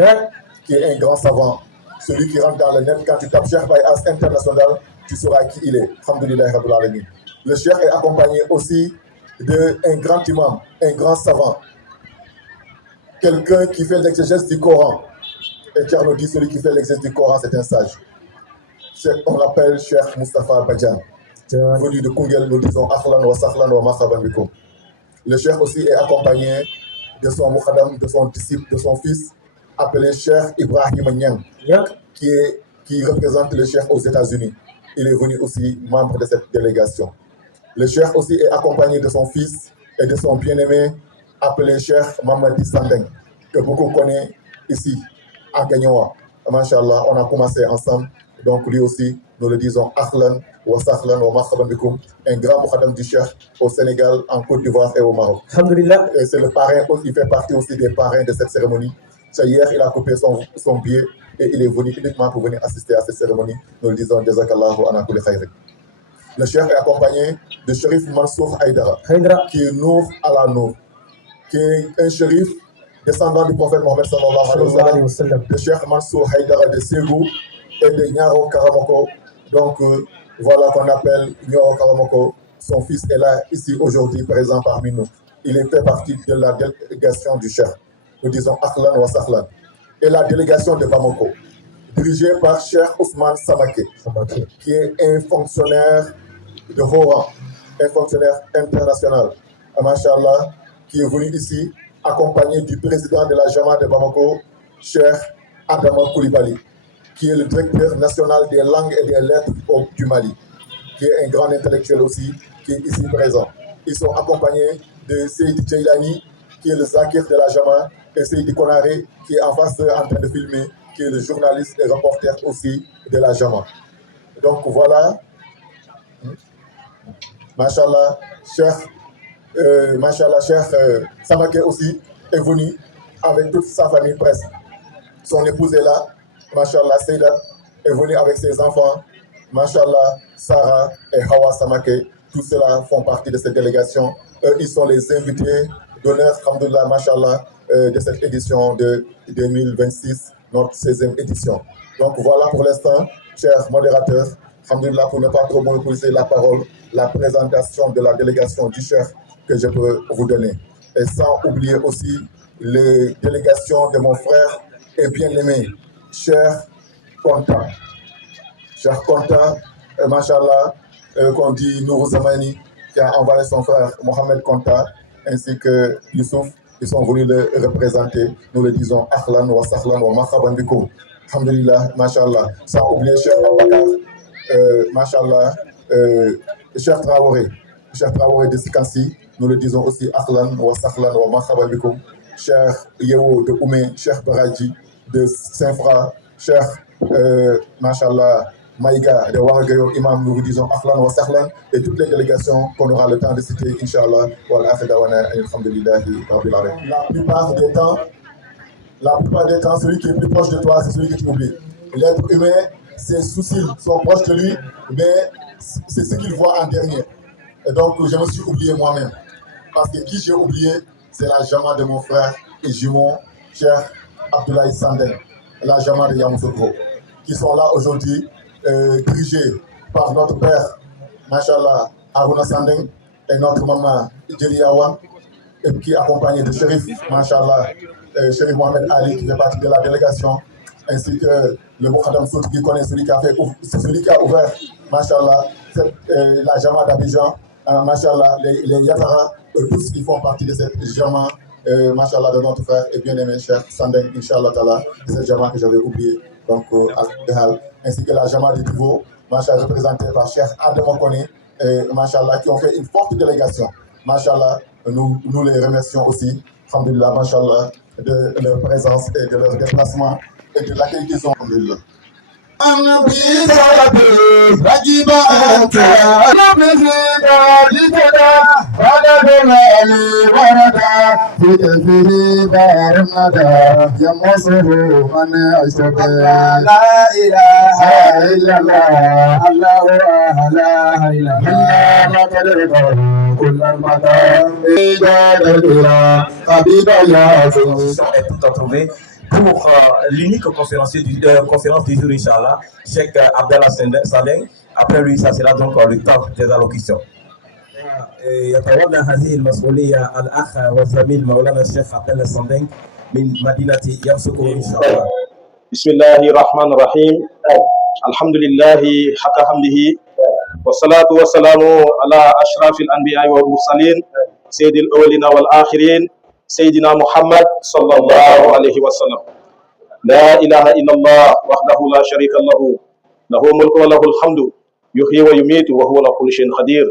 qui est un grand savant. Celui qui rentre dans le net, quand tu tapes Cheikh Baye As International, tu sauras qui il est. Alhamdulillah Rabbil Alamin. Le Cheikh est accompagné aussi d'un grand imam, un grand savant, quelqu'un qui fait l'exégèse du Coran. Et Tcherno dit celui qui fait l'exégèse du Coran, c'est un sage. On l'appelle Cheikh Moustapha Badjan. Venu de Kungel, nous disons Ahlan wa Sahlan wa Marhaban bikoum. Le Cheikh aussi est accompagné de son Moukhadam, de son disciple, de son fils, appelé Cheikh Ibrahim Niang, qui représente le Cheikh aux États-Unis. Il est venu aussi membre de cette délégation. Le Cheikh aussi est accompagné de son fils et de son bien-aimé, appelé Cheikh Mamadi Sandeng, que beaucoup connaissent ici, à Gagnoa. Masha'Allah, on a commencé ensemble. Donc lui aussi, nous le disons Ahlan wa Sahlan wa Marhaban bikoum, un grand Moukhadam du Cheikh au Sénégal, en Côte d'Ivoire et au Maroc. Alhamdulillah. Et c'est le parrain, il fait partie aussi des parrains de cette cérémonie. Hier, il a coupé son billet et il est venu uniquement pour venir assister à cette cérémonie. Nous le disons Jazakallahu ana kulli khayri. Le Cheikh est accompagné de Sherif Mansour Haïdara, qui est Nour à la Nour, qui est un shérif descendant du prophète Mohammed sallallahu alayhi wa sallam, de Cheikh Mansour Haïdara de Ségou et de Nyaro Karamoko. Donc voilà qu'on appelle Nyaro Karamoko. Son fils est là, ici aujourd'hui, présent parmi nous. Il fait partie de la délégation du Cheikh. Nous disons Ahlan wa Sahlan. Et la délégation de Bamako, dirigée par Cheikh Ousmane Samake, qui est un fonctionnaire de haut rang, un fonctionnaire international, Masha'Allah, qui est venu ici accompagné du président de la Jama de Bamako, Cheikh Adama Koulibaly, qui est le directeur national des langues et des lettres du Mali, qui est un grand intellectuel aussi, qui est ici présent. Ils sont accompagnés de Seydi Djailani, qui est le Zakir de la Jama, et Seydi Konaré, qui est en face en train de filmer, qui est le journaliste et reporter aussi de la Jama. Donc voilà, Machallah, Cheikh Samaké aussi est venu avec toute sa famille presque. Son épouse est là, Machallah, Seyda est venu avec ses enfants, Machallah, Sarah et Hawa Samaké. Tous ceux-là font partie de cette délégation. Ils sont les invités d'honneur, alhamdoulilah, Machallah, de cette édition de 2026, notre 16e édition. Donc voilà pour l'instant, chers modérateurs, alhamdoulilah, pour ne pas trop monopoliser la parole, la présentation de la délégation du chef que je peux vous donner. Et sans oublier aussi les délégations de mon frère et bien-aimé, cher Konta. Cher Konta, Machallah, qu'on dit Nourou Zamani, qui a envoyé son frère Mohamed Konta, ainsi que Youssouf, ils sont venus le représenter. Nous le disons Ahlan wa Sahlan wa Marhaban Bikoum. Alhamdulillah, Machallah. Sans oublier cher Abakar, Machallah, cher Traoré de Sikansi, nous le disons aussi Ahlan wa Sahlan wa Marhaban Bikoum. Cher Yewo de Oumé, cher Baradji de Saint-Fra, cher Machallah, Maïga de Waragayo, Imam, nous vous disons Ahlan wa Sahlan, et toutes les délégations qu'on aura le temps de citer, Inch'Allah, wa al-Akhidawana, alhamdulillahi, rabbil alamin. La plupart des temps, celui qui est plus proche de toi, c'est celui que tu oublies. L'être humain, ses soucis sont proches de lui, mais c'est ce qu'il voit en dernier. Et donc, je me suis oublié moi-même. Parce que qui j'ai oublié, c'est la Jama de mon frère et jumeau, cher Abdoulaye Sandeng, la Jama de Yamoussoukro, qui sont là aujourd'hui, dirigés par notre père, Machallah, Aruna Sandeng, et notre maman, Djeliawan, et qui est accompagné de Chérif, Machallah, Chérif Mohamed Ali, qui fait partie de la délégation, ainsi que le Mokhadam Sout, qui connaît celui qui a ouvert, Machallah, la Jama d'Abidjan, Machallah, les Yatara, tous ils font partie de cette Jama, Machallah, de notre frère et bien-aimé cher Sandeng, Inch'Allah Ta'ala, de cette Jama que j'avais oublié, donc ainsi que la Jama de Divo, Machallah, représentée par cher Adam Kone, Machallah, qui ont fait une forte délégation. Machallah, nous les remercions aussi, alhamdulillah, Machallah, de leur présence et de leur déplacement et de l'accueil qu'ils ont, alhamdulillah. Pour l'unique conférencier conférence du jour, Inch'Allah, Cheikh Abdallah Sandeng. Après lui, ça sera donc le temps des allocutions. يتولى هذه المسؤولية الأخ والزميل مولانا الشيخ عبد الله الصندنج من مدينة يمسكو إن شاء الله. بسم الله الرحمن الرحيم. الحمد لله حق حمده والصلاة والسلام على أشرف الأنبياء والمرسلين سيد الأولين والآخرين سيدنا محمد صلى الله عليه وسلم. لا إله إلا الله وحده لا شريك له له الملك وله الحمد يحيي ويميت وهو على كل شيء قدير.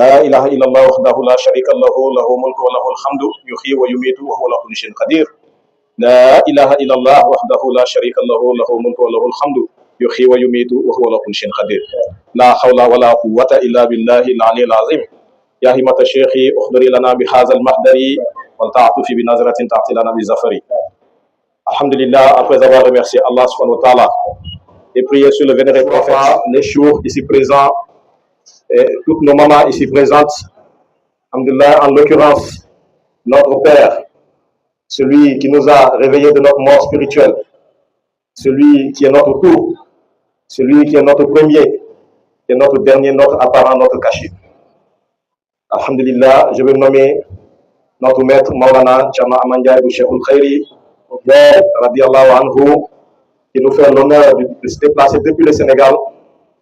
لا إله إلا الله وحده لا شريك له له الملك وله الحمد يحيي ويميت وهو على كل شيء قدير. لا إله إلا الله وحده لا شريك له له الملك وله الحمد يحيي ويميت وهو على كل شيء قدير. لا حول ولا قوة إلا بالله العلي العظيم. يا همة الشيخ اخبري لنا بهذا المحضر والتعطف بنظرة تعطي لنا بزفر. Alhamdulillah, après avoir remercié Allah subhanahu wa ta'ala et prié sur le vénéré prophète, les choux ici présents, et toutes nos mamans ici présentes, Alhamdulillah, en l'occurrence, notre Père, celui qui nous a réveillés de notre mort spirituelle, celui qui est notre tout, celui qui est notre premier, et notre dernier, notre apparent, notre cachet. Alhamdulillah, je vais nommer notre maître Maulana Chama Amandiaï Bouchekoul Khairi, radiallahu anhu, qui nous fait l'honneur de se déplacer depuis le Sénégal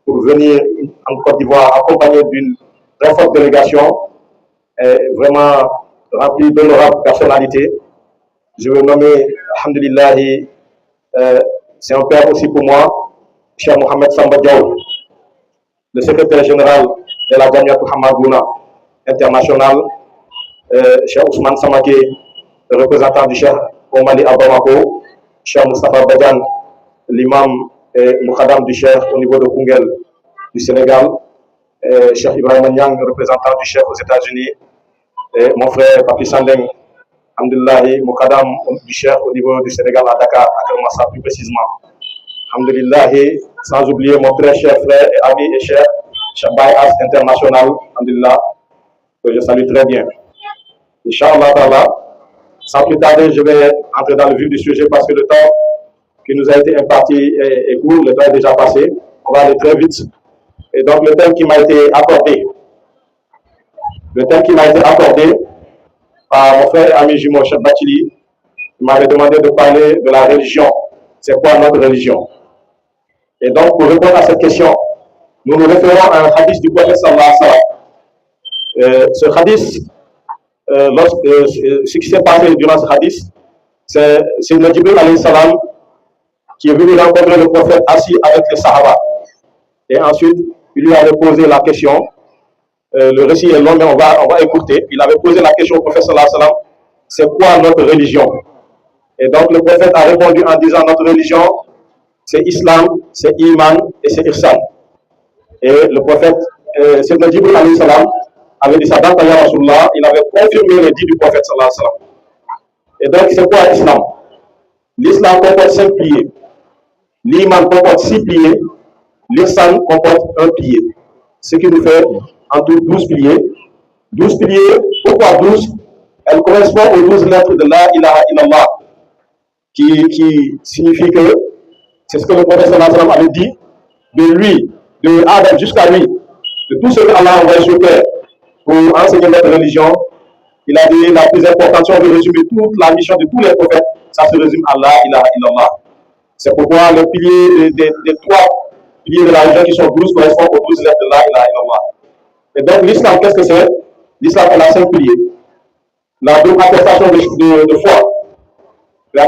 pour venir en Côte d'Ivoire accompagné d'une très forte délégation, vraiment remplie d'honorables personnalités. Je vais nommer, alhamdulillah, c'est un père aussi pour moi, Cheikh Mohamed Samba Diaw, le secrétaire général de la Jamiat Hamadouna internationale, Cheikh Ousmane Samaké, le représentant du Cheikh au Mali à Bamako, Cheikh Moustapha Badiane, l'imam et Moukadam du Cheikh au niveau de Koungheul du Sénégal, Cheikh Ibrahim Nyang, représentant du Cheikh aux États-Unis, et mon frère Papi Sandeng, Alhamdulillahi, Moukadam du Cheikh au niveau du Sénégal à Dakar, à Kermassa plus précisément. Alhamdulillahi, sans oublier mon très cher frère et ami et cher Cheikh Bayas International, Alhamdulillah, que je salue très bien. Inch'Allah Ta'ala, sans plus tarder, je vais entrer dans le vif du sujet parce que le temps qui nous a été imparti est court, le temps est déjà passé. On va aller très vite. Et donc, le thème qui m'a été accordé par mon frère et ami jumeau Cheikh Batili, il m'avait demandé de parler de la religion. C'est quoi notre religion? Et donc, pour répondre à cette question, nous nous référons à un hadith du prophète sallallahu alayhi wa sallam. Ce hadith, ce qui s'est passé durant ce hadith, c'est le Jibril alayhi salam qui est venu rencontrer le prophète assis avec les Sahaba. Et ensuite, il lui avait posé la question. Le récit est long, mais on va écouter. Il avait posé la question au prophète sallallahu alayhi wa sallam, c'est quoi notre religion? Et donc le prophète a répondu en disant, notre religion, c'est Islam, c'est Iman et c'est Ihsan. Et le prophète, c'est le Jibril alayhi salam, avait dit ça dans Taya Rasulullah, il avait confirmé les dits du prophète sallallahu alayhi wa sallam. Et donc c'est quoi l'Islam? L'Islam comporte 5 piliers. L'Iman comporte 6 piliers. L'Ihsan comporte 1 pilier. Ce qui nous fait en tout 12 piliers. 12 piliers, pourquoi 12? Elles correspondent aux 12 lettres de la ilaha illallah, qui signifie que c'est ce que le prophète sallallahu alayhi wa sallam avait dit de lui, de Adam jusqu'à lui, de tout ce que Allah a envoyé sur terre pour enseigner notre religion. Il a dit la plus importante, si on veut résumer toute la mission de tous les prophètes, ça se résume à la ilaha illallah. C'est pourquoi les piliers des 3 piliers de la religion qui sont 12 correspondent aux 12 lettres de la ilaha illallah. Et donc l'islam, qu'est-ce que c'est? L'islam est la 5 piliers. La double attestation de foi,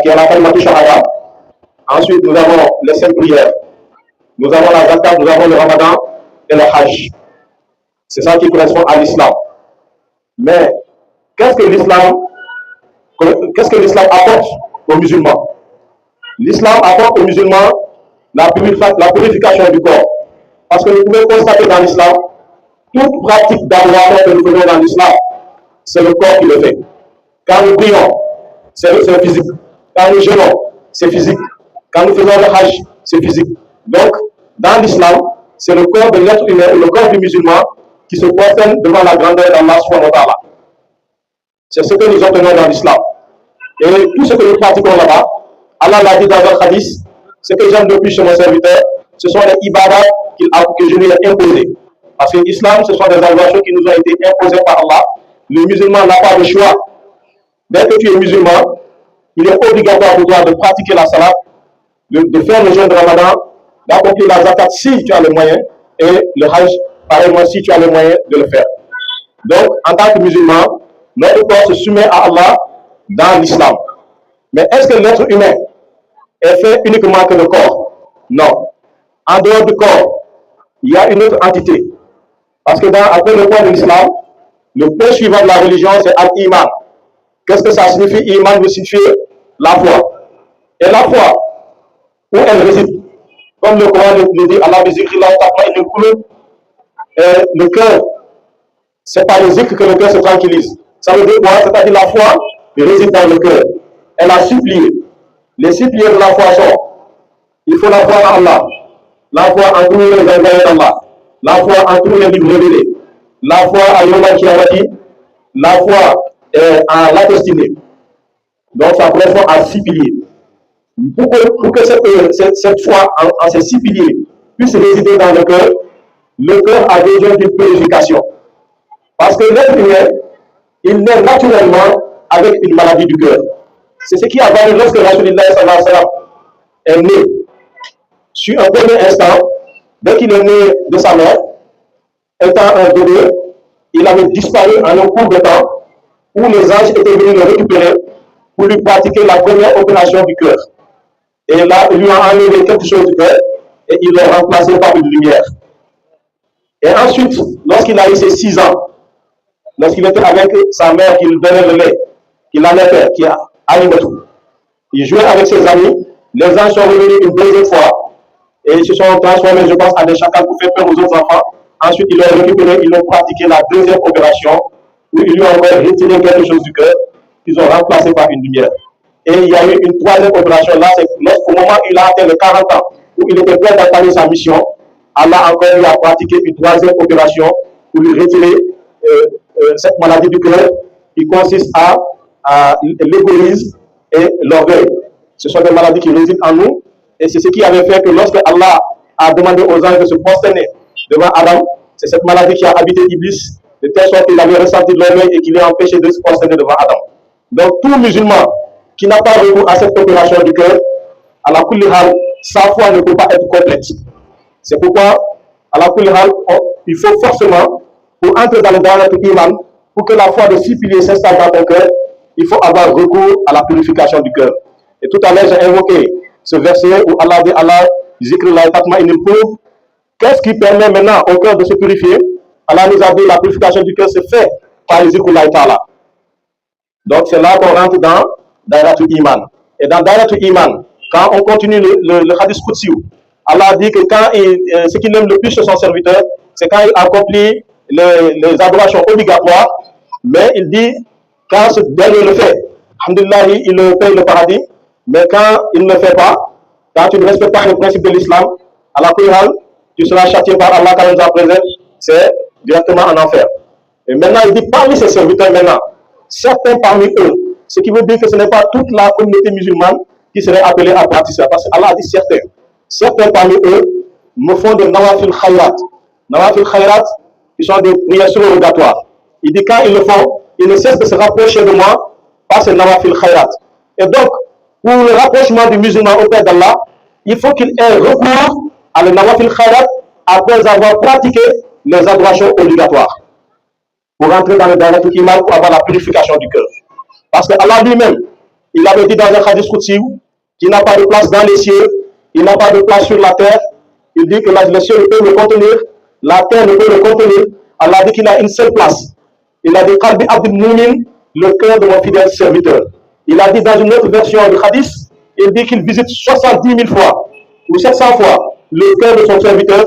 qui est la kalimatu shahada. Ensuite, nous avons les 5 prières. Nous avons la zakat, nous avons le ramadan et le hajj. C'est ça qui correspond à l'islam. Mais qu'est-ce que l'islam apporte aux musulmans? L'islam apporte aux musulmans la purification du corps. Parce que vous pouvez constater dans l'islam, toute pratique d'adoration que nous faisons dans l'islam, c'est le corps qui le fait. Quand nous prions, c'est physique. Quand nous jeûnons, c'est physique. Quand nous faisons le hajj, c'est physique. Donc, dans l'islam, c'est le corps de l'être humain, le corps du musulman, qui se prosterne devant la grandeur d'Allah subhanahu wa ta'ala. C'est ce que nous obtenons dans l'islam. Et tout ce que nous pratiquons là-bas, Allah l'a dit dans un hadith, ce que j'aime le plus chez mon serviteur, ce sont les ibadats que je lui ai imposés. Parce que l'islam, ce sont des adorations qui nous ont été imposées par Allah. Le musulman n'a pas de choix. Dès que tu es musulman, il est obligatoire pour toi de pratiquer la salat, de faire le jeûne de Ramadan, d'accomplir la zakat si tu as les moyens, et le hajj, pareillement si tu as les moyens de le faire. Donc, en tant que musulman, notre corps se soumet à Allah dans l'islam. Mais est-ce que l'être humain est fait uniquement que le corps? Non. En dehors du corps, il y a une autre entité. Parce que après le point de l'islam, le point suivant de la religion, c'est Al-Iman. Qu'est-ce que ça signifie? Iman veut signifier la foi. Et la foi, où elle réside? Comme le Coran le dit, Allah le cœur, c'est par le zikr que le cœur se tranquillise. Ça veut dire quoi? C'est-à-dire la foi réside dans le cœur. Elle a 6 piliers. Les 6 piliers de la foi sont: il faut la foi en Allah, la foi en tous les envoyés d'Allah, la foi en tous les livres révélés, la foi à Yom Al-Kiyamati, la foi en la destinée. Donc ça correspond à 6 piliers. Pour que cette foi en ces 6 piliers puisse résider dans le cœur a besoin d'une purification. Parce que l'être humain, il naît naturellement avec une maladie du cœur. C'est ce qui a valu lorsque Rasulullah sallallahu alayhi wa sallam est né. Sur un premier instant, dès qu'il est né de sa mère, étant un bébé, il avait disparu en un court de temps où les anges étaient venus le récupérer pour lui pratiquer la première opération du cœur. Et là, ils lui ont enlevé quelque chose du cœur et ils l'ont remplacé par une lumière. Et ensuite, lorsqu'il a eu ses 6 ans, lorsqu'il était avec sa mère qui lui donnait le lait, qui l'allaitait, qui animait tout, il jouait avec ses amis, Les anges sont revenus une deuxième fois et ils se sont transformés, je pense, en des chacals pour faire peur aux autres enfants. Ensuite, ils l'ont récupéré, ils ont pratiqué la deuxième opération où ils lui ont encore retiré quelque chose du cœur qu'ils ont remplacé par une lumière. Et il y a eu une troisième opération, là, c'est au moment où il a atteint les 40 ans, où il était prêt d'entamer sa mission, Allah encore lui a pratiqué une troisième opération pour lui retirer cette maladie du cœur qui consiste à l'égoïsme et l'orgueil. Ce sont des maladies qui résident en nous et c'est ce qui avait fait que lorsque Allah a demandé aux anges de se prosterner devant Adam, c'est cette maladie qui a habité Iblis de telle sorte qu'il avait ressenti de l'orgueil et qui l'a empêché de se prosterner devant Adam. Donc tout musulman qui n'a pas recours à cette opération du cœur, à la kulli hal, sa foi ne peut pas être complète. C'est pourquoi, à la kulli hal, il faut forcément, pour entrer dans le da'wat iman, pour que la foi de 6 piliers s'installe dans ton cœur, il faut avoir recours à la purification du cœur. Et tout à l'heure, j'ai invoqué ce verset où Allah dit Allah, zikrullahi tatma'innul qulub. Qu'est-ce qui permet maintenant au cœur de se purifier? Allah nous a dit la purification du cœur se fait par le zikrullahi ta'ala. Donc c'est là qu'on rentre dans Da'iratul Iman. Et dans Da'iratul Iman, quand on continue le hadith Qudsi, Allah dit que quand ce qu'il aime le plus chez son serviteur, c'est quand il accomplit les adorations obligatoires, mais il dit, quand ce dernier le fait, alhamdulillah, il paye le paradis, mais quand il ne le fait pas, quand tu ne respectes pas les principes de l'islam, à la Qur'an, tu seras châtié par Allah quand il nous en présente, c'est directement en enfer. Et maintenant, il dit parmi ses serviteurs maintenant, certains parmi eux, ce qui veut dire que ce n'est pas toute la communauté musulmane qui serait appelée à pratiquer, parce que Allah a dit certains. Certains parmi eux me font des nawafil khayrat. Nawafil khayrat, qui sont des prières surrogatoires. Il dit quand ils le font, ils ne cessent de se rapprocher de moi par ce nawafil khayrat. Et donc, pour le rapprochement du musulman auprès d'Allah, il faut qu'il ait recours à le nawafil khayrat après avoir pratiqué les adorations obligatoires. Pour rentrer dans le Da'iratul Iman, pour avoir la purification du cœur. Parce que Allah lui-même, il avait dit dans un hadith Qudsi qu'il n'a pas de place dans les cieux, il n'a pas de place sur la terre. Il dit que les cieux ne peuvent le contenir, la terre ne peut le contenir. Allah dit qu'il a une seule place. Il a dit Qalbi Abdul Mu'min, le cœur de mon fidèle serviteur. Il a dit dans une autre version du hadith, il dit qu'il visite 70 000 fois ou 700 fois le cœur de son serviteur.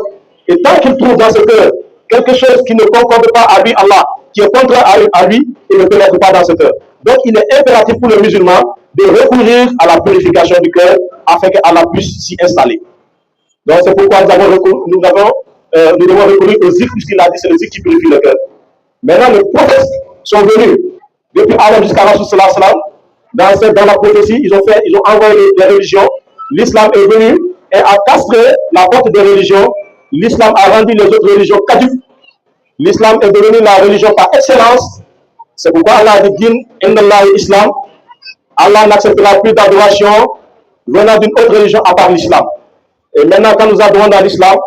Et tant qu'il trouve dans ce cœur quelque chose qui ne concorde pas à lui, Allah, qui est contraire à lui, il ne peut l'être pas dans ce cœur. Donc il est impératif pour le musulman de recourir à la purification du cœur afin qu'Allah puisse s'y installer. Donc c'est pourquoi nous devons recourir au zikr, puisqu'il a dit c'est le zikr qui purifie le cœur. Maintenant les prophètes sont venus depuis Adam jusqu'à Rasul sallallahu alayhi wa sallam. Dans la prophétie, ils ont envoyé les religions. L'islam est venu et a castré la porte des religions. L'islam a rendu les autres religions caduques. L'islam est devenu la religion par excellence. C'est pourquoi Allah a dit Din innallahi islam. Allah n'acceptera plus d'adoration venant d'une autre religion à part l'islam. Et maintenant, quand nous adorons dans l'islam,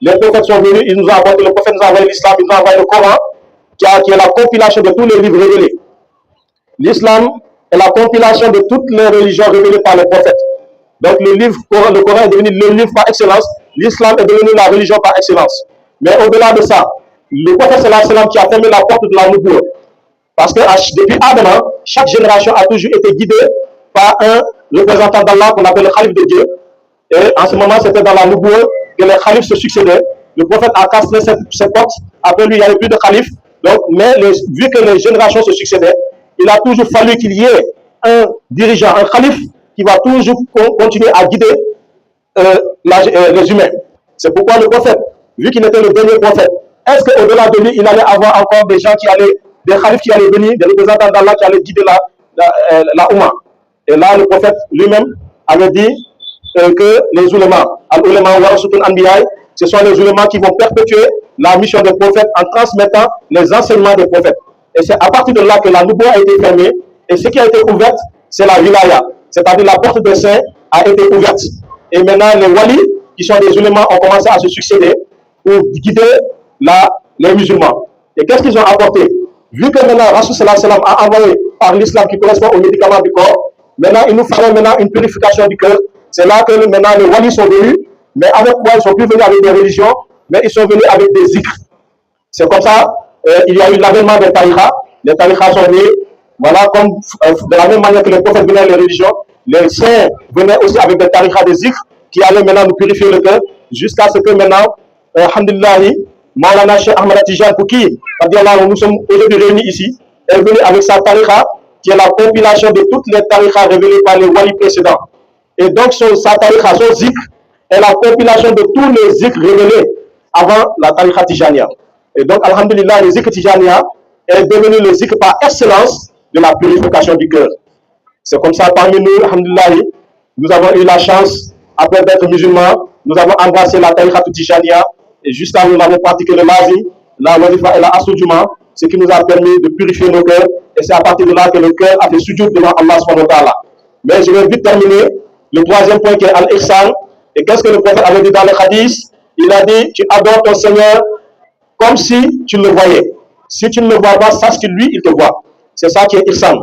les prophètes sont venus, ils nous ont apporté, le prophète nous a envoyé l'islam, il nous a envoyé le Coran, qui est la compilation de tous les livres révélés. L'islam est la compilation de toutes les religions révélées par les prophètes. Donc le Coran est devenu le livre par excellence, l'islam est devenu la religion par excellence. Mais au-delà de ça, le prophète sallallahu alayhi wa sallam qui a fermé la porte de la Nubuwwa, parce que depuis Adam, chaque génération a toujours été guidée par un représentant d'Allah qu'on appelle le Khalif de Dieu. Et en ce moment, c'était dans la Nubuwwa que les Khalifs se succédaient. Le prophète a cassé cette porte. Après lui, il n'y avait plus de Khalif. Donc, mais vu que les générations se succédaient, il a toujours fallu qu'il y ait un dirigeant, un Khalif, qui va toujours continuer à guider les humains. C'est pourquoi le prophète, vu qu'il était le dernier prophète, est-ce qu'au-delà de lui, il allait avoir encore des gens des khalifs qui allaient venir, des représentants d'Allah qui allaient guider la Oumma? Et là, le prophète lui-même avait dit que les ulémas, al-ulama wa rasul anbiya, ce sont les ulémas qui vont perpétuer la mission des prophètes en transmettant les enseignements des prophètes. Et c'est à partir de là que la Nubuwwa a été fermée. Et ce qui a été ouverte, c'est la wilaya. C'est-à-dire la porte des saints a été ouverte. Et maintenant, les walis, qui sont des ulémas, ont commencé à se succéder pour guider les musulmans. Et qu'est-ce qu'ils ont apporté? Vu que maintenant, Rasul sallallahu alayhi wa sallam a envoyé par l'islam qui correspond aux médicaments du corps, maintenant, il nous fallait maintenant une purification du cœur. C'est là que maintenant les walis sont venus, mais avec quoi ils ne sont plus venus avec des religions, mais ils sont venus avec des zikrs. C'est comme ça, il y a eu l'avènement des tariqas. Les tariqas sont venus, voilà, comme de la même manière que les prophètes venaient avec les religions, Les saints venaient aussi avec des tariqas de zikr qui allaient maintenant nous purifier le cœur jusqu'à ce que maintenant, alhamdulillahi, Maulana Cheikh Ahmad Tijan, pour qui nous sommes aujourd'hui réunis ici, est venu avec sa tariqa qui est la compilation de toutes les tariqas révélées par les walis précédents. Et donc sa tariqa, son zikr, est la compilation de tous les zikrs révélés avant la tariqa Tijania. Et donc, alhamdulillah, le zikr Tijania est devenu le zikr par excellence de la purification du cœur. C'est comme ça, parmi nous, alhamdulillah, nous avons eu la chance, après d'être musulmans, nous avons embrassé la tariqa Tijania, et jusqu'à nous avons pratiqué le lazim, la wazifa et la assoudjuma, ce qui nous a permis de purifier nos cœurs, et c'est à partir de là que le cœur a fait sujoud devant Allah subhanahu wa ta'ala. Mais je vais vite terminer le troisième point qui est Al-Ihsan. Et qu'est-ce que le prophète avait dit dans le hadith? Il a dit, tu adores ton Seigneur comme si tu le voyais. Si tu ne le vois pas, sache que lui, il te voit. C'est ça qui est Ihsan.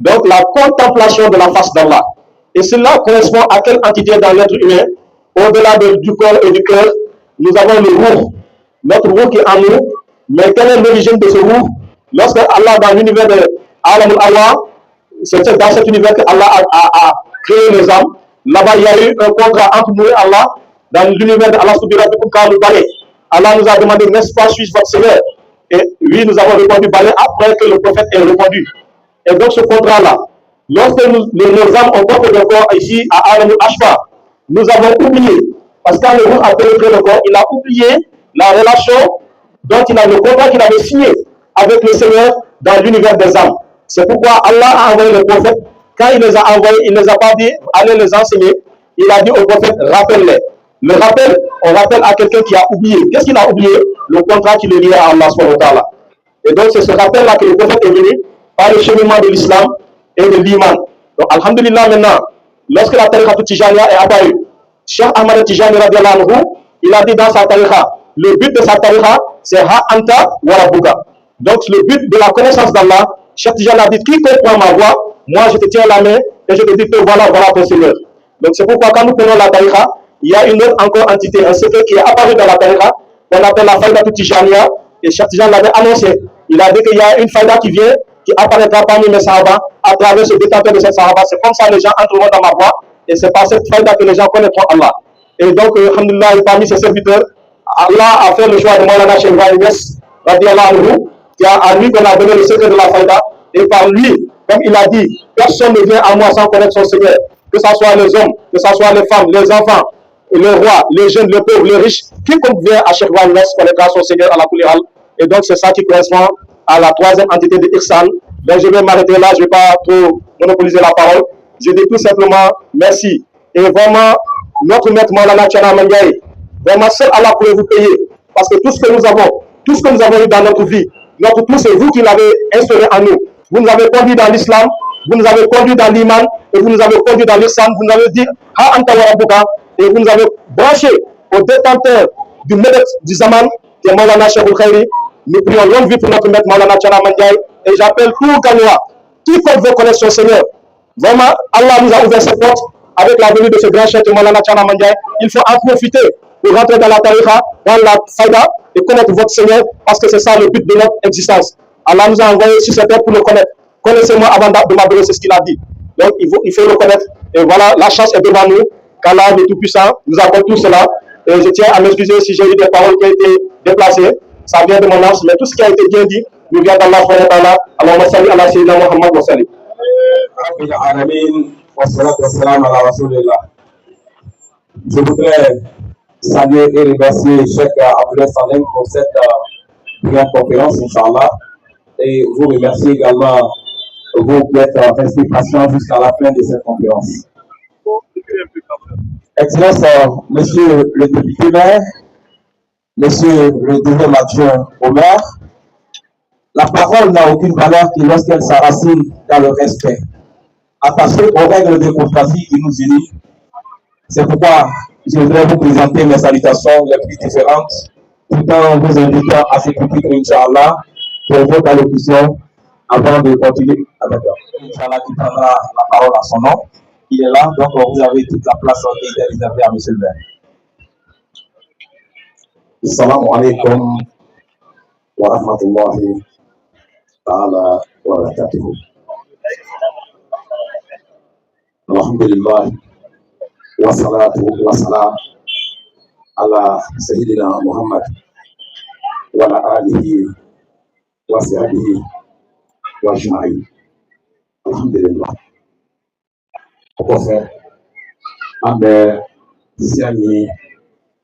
Donc la contemplation de la face d'Allah. Et cela correspond à quelle entité dans l'être humain? Au-delà du corps et du cœur, nous avons le ruh. Notre ruh qui est en nous. Mais quelle est l'origine de ce ruh? Lorsque Allah, dans l'univers de Alam al-Awa, c'est dans cet univers que Allah a créé les âmes. Là-bas, il y a eu un contrat entre nous et Allah. Dans l'univers de Allah, Allah nous a demandé, n'est-ce pas, suis votre Seigneur? Et oui, nous avons répondu balai après que le prophète ait répondu. Et donc, ce contrat-là, lorsque nos âmes ont porté le corps ici à Alam al-Ashfa, nous avons oublié. Parce que quand le ruh a pénétré le corps, il a oublié la relation dont il a le contrat qu'il avait signé avec le Seigneur dans l'univers des âmes. C'est pourquoi Allah a envoyé le prophète. Quand il les a envoyés, il ne les a pas dit allez les enseigner. Il a dit au prophète rappelle-les. Le rappel, on rappelle à quelqu'un qui a oublié. Qu'est-ce qu'il a oublié? Le contrat qui le liait à Allah subhanahu wa ta'ala. Et donc c'est ce rappel-là que le prophète est venu par le cheminement de l'islam et de l'iman. Donc alhamdulillah maintenant, lorsque la tariqa Tijaniya est apparue, Cheikh Ahmad Tijani radiallahu anhu, il a dit dans sa tariqa, le but de sa tariqa, c'est Ha Anta wa Rabbuka. Donc le but de la connaissance d'Allah, Cheikh Tijani a dit, qui comprend ma voix, moi je te tiens la main et je te dis que voilà ton Seigneur. Donc c'est pourquoi quand nous prenons la tariqa, il y a une autre encore entité, un secret qui est apparu dans la tariqa, qu'on appelle la faïda Tijaniya, et Cheikh Tijani l'avait annoncé. Il a dit qu'il y a une faïda qui vient, qui apparaîtra parmi mes sahaba, à travers ce détenteur de cette sahaba. C'est comme ça que les gens entreront dans ma voix, et c'est par cette faïda que les gens connaîtront Allah. Et donc, alhamdulillah, parmi ses serviteurs, Allah a fait le choix de Maulana Cheikh Ibrahim Niass, radiallahu anhu, qui a à lui qu'on a donné le secret de la faïda, et par lui, comme il a dit, personne ne vient à moi sans connaître son Seigneur, que ce soit les hommes, que ce soit les femmes, les enfants, les rois, les jeunes, les pauvres, les riches, quiconque vient à Cheikh Ibrahim Niass connaîtra son Seigneur à la Kulihal. Et donc c'est ça qui correspond à la troisième entité de Ihsan. Donc je vais m'arrêter là, je ne vais pas trop monopoliser la parole. Je dis tout simplement merci. Et vraiment, notre maître Maulana Tchana Mandiaye, vraiment seul Allah pourrait vous payer. Parce que tout ce que nous avons eu dans notre vie, notre tout, c'est vous qui l'avez instauré en nous. Vous nous avez conduit dans l'islam, vous nous avez conduit dans l'iman, et vous nous avez conduit dans l'ihsan, vous nous avez dit Ha Anta wa Rabbuka, et vous nous avez branché au détenteur du Médec du Zaman, qui est Maulana Cheikh Khayri. Nous prions longue vie pour notre maître Maulana Tchana Mandiaye, et j'appelle tout Gagnois, quiconque veut connaître son Seigneur. Vraiment, Allah nous a ouvert ses portes avec la venue de ce grand chef de Maulana Tchana Mandiaye. Il faut en profiter pour rentrer dans la tariqa, dans la faïda, et connaître votre Seigneur, parce que c'est ça le but de notre existence. Allah nous a envoyé sur cette terre pour le connaître. Connaissez-moi avant de m'adorer, c'est ce qu'il a dit. Donc il faut le connaître. Et voilà, la chance est devant nous, qu'Allah, le Tout-Puissant, nous accorde tout cela. Et je tiens à m'excuser si j'ai eu des paroles qui ont été déplacées. Ça vient de mon âge, mais tout ce qui a été bien dit nous vient d'Allah. Allahumma salli ala sayyidina Muhammad wa sallim. Je voudrais saluer et remercier Cheikh Abdoulaye Salem pour cette première conférence, Inch'Allah. Et vous remercier également vous d'être restés patients jusqu'à la fin de cette conférence. Excellence, Monsieur le député maire, Monsieur le deuxième adjoint au maire, la parole n'a aucune valeur que lorsqu'elle s'enracine dans le respect, attaché aux règles de démocratie qui nous unissent. C'est pourquoi je voudrais vous présenter mes salutations les plus différentes, tout en vous invitant à s'écouter, Inch'Allah, pour votre allocution avant de continuer. Inch'Allah qui prendra la parole à son nom. Il est là, donc vous avez toute la place qui est réservée à M. le maire. Assalamu alaikum wa rahmatullahi ta'ala wa barakatuhu. Alhamdulillah. Wassalatu wassalam ala Sayyidina Muhammad wa ala alihi wa sahbihi wa ajma'in. Alhamdulillah. Au contraire, Amber, Siani,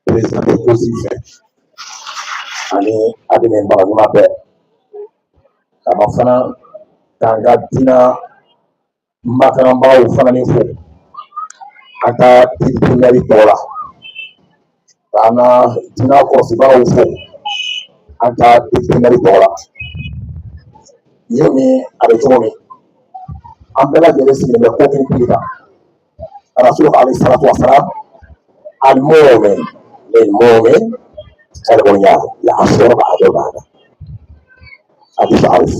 président de Kosifé, Ani Adenemba, je m'appelle. Kamafana, Tanga Dina, Makaramba, ou Fananifo, Aka Tipunari Tola, Tana Dina Kosiba, ou Fo, Aka Tipunari Tola. Yomi, Adejomi, Ambela Jelesi, le Kokin Pita. Rasul alayhi salatu wassalam al-mu'min lil-mu'min kal-bunyan ya'shur ba'da ba'da. Hadis arif.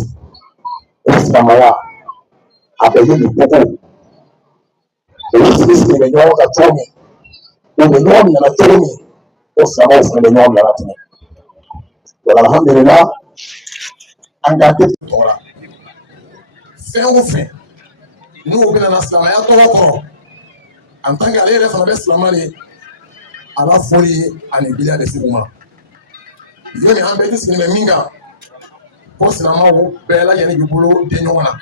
Islam ya apa ini buku. Sisi nimenyoka chumi. Umenyoka na chumi. Usama nimenyoka na chumi. Alhamdulillah angate Torah. Fin. Nous bien na Islam ya Torah. En tant qu'aller à la Islamanie, à la folie, à l'ébila de Siguma. Il y a un peu de ce qui est minga. Pour ce moment, Bella Yanni Bulo, Denona.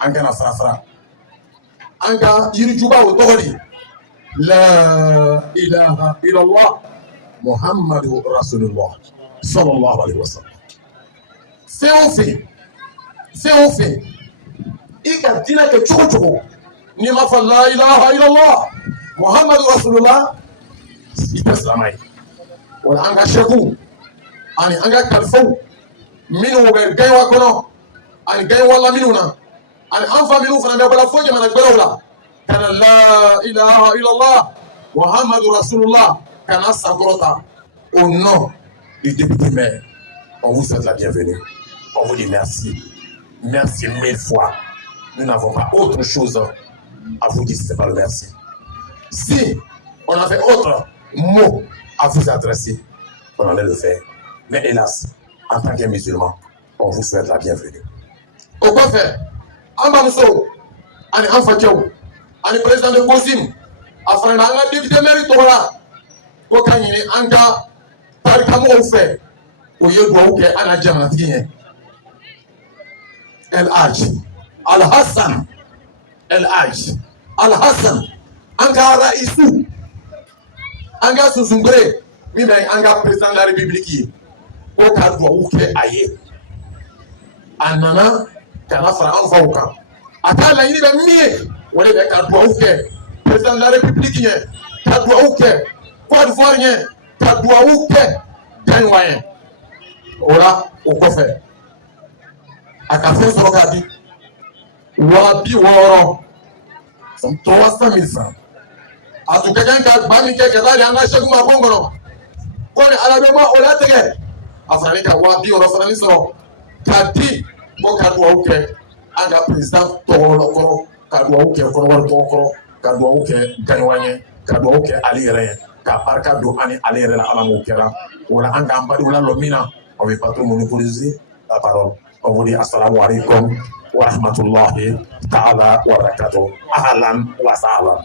Anga Safra. Anga Yirijuba au Tori. La ilaha illallah. Muhammadu Rasulullah. Sallallahu alayhi wa sallam. C'est on fait. Il y a dit que Choco. Ni ma fa la ilaha illallah Muhammadu Rasulullah ita islamai wala anga sheku ani anga kalfo minu be gaywa kono ani gaywa la minuna ani anfa minu fana be bala foje man gbelawla kana la ilaha illallah Muhammadu Rasulullah kana sakorota au nom du député maire. On vous souhaite la bienvenue, on vous dit merci mille fois. Nous n'avons pas autre chose à vous dire, c'est pas le merci. Si on avait autre mot à vous adresser, on allait le faire. Mais hélas, en tant que musulman, on vous souhaite la bienvenue. Au quoi faire? Ambamso, Ani Anfakiao, Ani président de Kosim, afin d'anga député mérite voilà. Kokanyini anga tarikamo fait. Oye doit ouke ana jamanatien. El Hajj Al-Hassan El-Hajj Al-Hassan anga raisu anga susungre mime anga président de la République ko ka doit ouke aye anana kana fara anfa uka atala yini be mie wala be ka doit ouke président de la République ye ka doit ouke Côte d'Ivoire ye ka doit ouke ganwaye ora o ko fe aka fe so ka di wabi woro some 300,000 francs atukajan ka bami ke kadari anga shegu mabongono kone alabema olatege afranika wabi woro fanani so kadi ko kadwa uke anga president tolo koro kadwa uke koro wor tokoro kadwa uke ganwanye kadwa uke alire ka parka do ani alire la alamu kera wala anga ambadi wala lomina on veut pas trop monopoliser la parole. On vous dit assalamu alaikum wa rahmatullahi ta'ala wa barakatuh. Ahlan wa sahlan.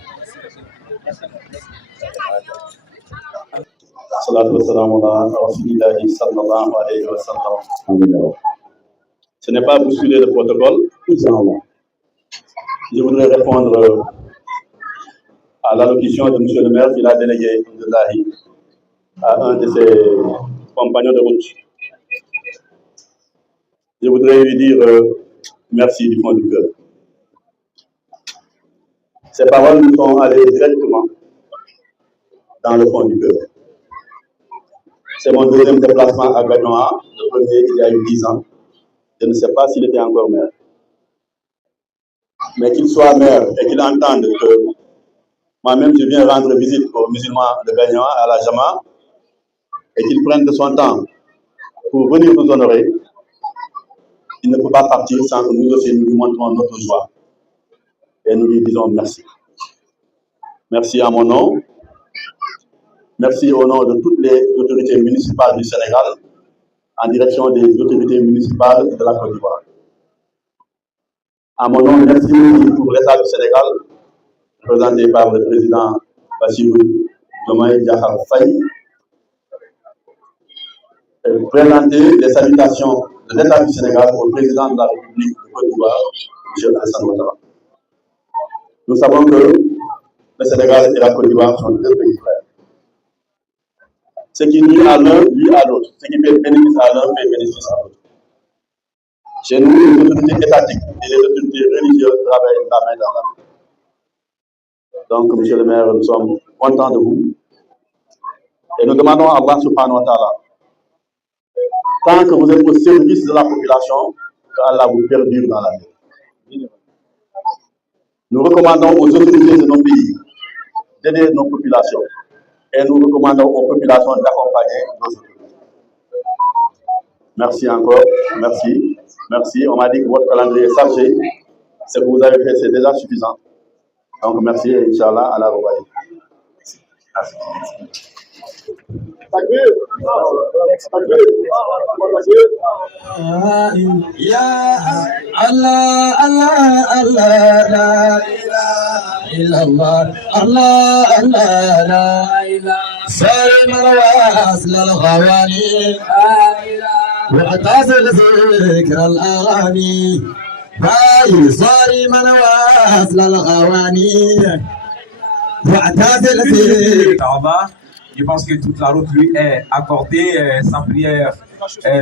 Salatu wassalamu ala rasulillahi sallallahu alayhi wa sallam. Ce n'est pas bousculer le protocole. Je voudrais répondre à l'allocution de M. le maire qui l'a délégué à un de ses compagnons de route. Je voudrais lui dire merci du fond du cœur. Ces paroles nous sont allées directement dans le fond du cœur. C'est mon deuxième déplacement à Gagnoa, le premier il y a eu 10 ans. Je ne sais pas s'il était encore maire. Mais qu'il soit maire et qu'il entende que moi-même je viens rendre visite aux musulmans de Gagnoa à la Jama et qu'il prenne de son temps pour venir nous honorer, il ne peut pas partir sans que nous aussi nous lui montrons notre joie. Et nous lui disons merci. Merci à mon nom. Merci au nom de toutes les autorités municipales du Sénégal, en direction des autorités municipales de la Côte d'Ivoire. À mon nom, merci pour l'État du Sénégal, présenté par le président Bassirou Diomaye Diakhar Faye, présenter les salutations de l'État du Sénégal au président de la République de Côte d'Ivoire, M. Alassane Ouattara. Nous savons que le Sénégal et la Côte d'Ivoire sont deux pays frères. Ce qui nuit à l'un, nuit à l'autre. Ce qui fait bénéfice à l'un, fait bénéfice à l'autre. Chez nous, les autorités étatiques et les autorités religieuses travaillent la main dans la main. Donc, monsieur le maire, nous sommes contents de vous. Et nous demandons à Allah subhanahu wa ta'ala, tant que vous êtes au service de la population, qu'Allah vous perdure dans la vie. Nous recommandons aux autorités de nos pays d'aider nos populations. Et nous recommandons aux populations d'accompagner nos autorités. Merci encore. Merci. Merci. On m'a dit que votre calendrier est chargé. Ce que vous avez fait, c'est déjà suffisant. Donc, merci et Inch'Allah, à la revoyure. Merci. Ya Allah, Allah, Allah, la ilaha illallah, Allah, Allah, la ilaha. Salim al-wasl al-ghawani, واعتزل ذكر الأغاني باي صاري من واصل الغواني واعتزل ذكر. Je pense que toute la route lui est accordée, sa prière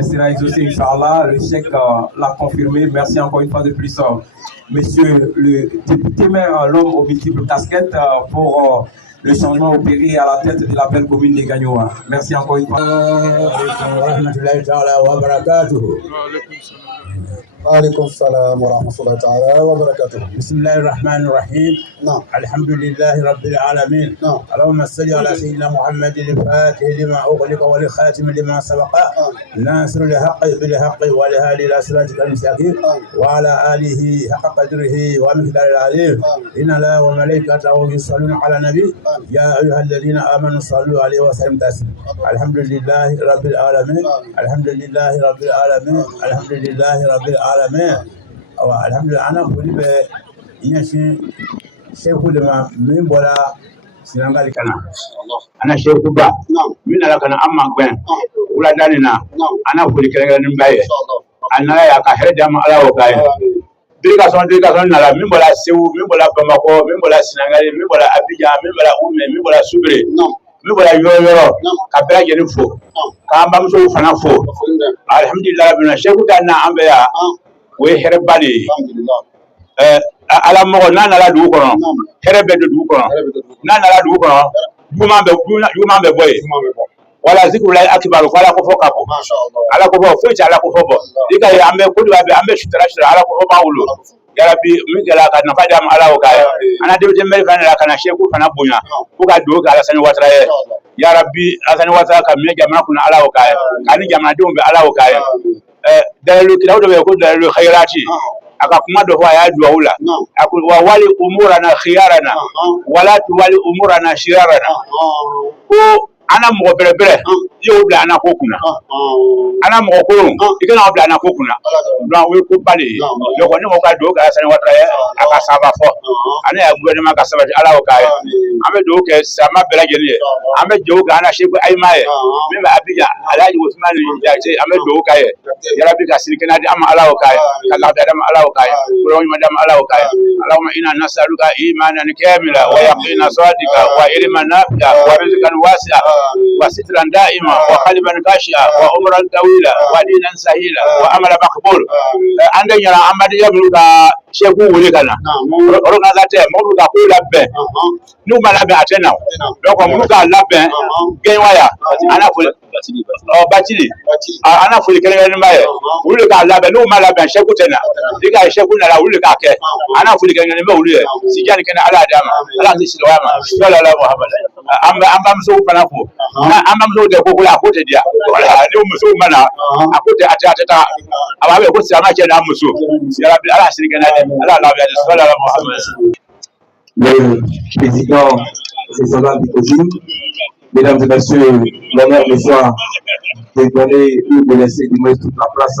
sera exaucée, Inch'Allah. Le chèque l'a confirmé. Merci encore une fois de plus, monsieur le député maire, l'homme aux multiples casquettes, pour le changement opéré à la tête de la belle commune de Gagnoa. Merci encore une fois. وعليكم السلام ورحمة الله تعالى وبركاته. بسم الله الرحمن الرحيم. نعم. الحمد لله رب العالمين. نعم. اللهم صل على سيدنا محمد الفاتح لما أغلق والخاتم لما سبق. ناصر الحق بالحق والهادي إلى صراطك المستقيم. وعلى آله حق قدره ومقداره العظيم. إن الله وملائكته يصلون على النبي. يا أيها الذين آمنوا صلوا عليه وسلموا تسليما. الحمد لله رب العالمين. الحمد لله رب العالمين. الحمد لله رب العالمين. Alhamdulillah, ana foli bɛ ɲɛsin seku de ma min bɔra Sinagali ka na ana seku ba min nana ka na an ma gbɛn wulada nin na ana foli kɛrɛnkɛrɛnnen ba ye a nana ye a ka hɛrɛ di an ma Ala y'o k'a ye délégation nana min bɔra Segu min bɔra Bamakɔ min bɔra Sinagali min bɔra Abidjan min bɔra Umɛ min bɔra Subire min bɔra yɔrɔ ka bɛɛ lajɛlen fo k'an bamusow fana fo alhamdulillah seku ka na an bɛ yan o ye hɛrɛba de ye ala mɔgɔ n'a nana dugu kɔnɔ hɛrɛ bɛ don dugu kɔnɔ n'a nana dugu kɔnɔ juguman bɛ bɔ yen wala zikirulayi akibaru ko ala ko fɔ ka bɔ ala ko fɔ foyi tɛ ala ko fɔ bɔ i ka ye an bɛ kodiwa bɛ an bɛ sutura ala ko fɔ b'an wolo yarabi min kɛra ka nafa di ala o k'a ye an na denmisɛn mɛri fana nana ka na seku fana bonya fo ka dugawu kɛ Alasani Ouattara ye yarabi Alasani Ouattara ka minɛ jamana kunna ala o k'a ye k'a ni jamanadenw bɛ ala o k'a ye dalilu kiraw dɔ bɛ yen ko dalilu khayrati a ka kuma dɔ fɔ a y'a duwawu la a ko wa wali umurana khiyarana wala tuwali umurana shirarana ko ana mɔgɔ bɛrɛbɛrɛ i y'o bila ana ko kunna ana mɔgɔ kolon i kana o bila ana ko kunna donc o ye ko ba de ye donc ne ko ka duwawu kɛ Alasani Ouattara ye a ka saba fɔ ani a gouvernement ka sabati ala o k'a ye an bɛ duwawu kɛ sama bɛɛ lajɛlen ye an bɛ duwawu kɛ ana Seku Ayima ye min bɛ Abidjan Alhaji Usmani Jase an bɛ duwawu k'a ye yarabi ka sini kɛnɛya di an ma ala o k'a ye ka lafiya di an ma ala o k'a ye kuraw ɲuman di an ma ala o k'a ye Allahumma inna nas'aluka imanan kamila wa yaqinan sadiqa wa ilman nafi'a wa rizqan wasi'a wa sitran da'ima wa qalban khashi'a wa umran tawila wa dinan sahila wa amala maqbul an da yara amadi yablu ka Seku wele ka na organisateur mɔgɔw ka ko labɛn n'u ma labɛn a tɛ na donc minnu k'a labɛn gɛnwaya ana foli Batili ana foli kɛrɛnkɛrɛnnenba ye olu de k'a labɛn n'u ma labɛn Seku tɛ na i ka Seku nana olu de k'a kɛ ana foli kɛrɛnkɛrɛnnen bɛ olu ye sijani kɛnɛ ala y'a d'a ma ala tɛ silamɛya ma sallallahu Muhammad an bamusow fana fo an bamusow tɛ ko la a ko tɛ diya ni musow ma na a ko tɛ a tɛ taa a b'a fɛ ko silamɛ cɛ n'a muso yarabi ala siri kɛnɛ ala lafiya de sallallahu Muhammad. Le président César Bikoji, mesdames et messieurs, l'honneur de soir de donner ou de laisser du moins toute la place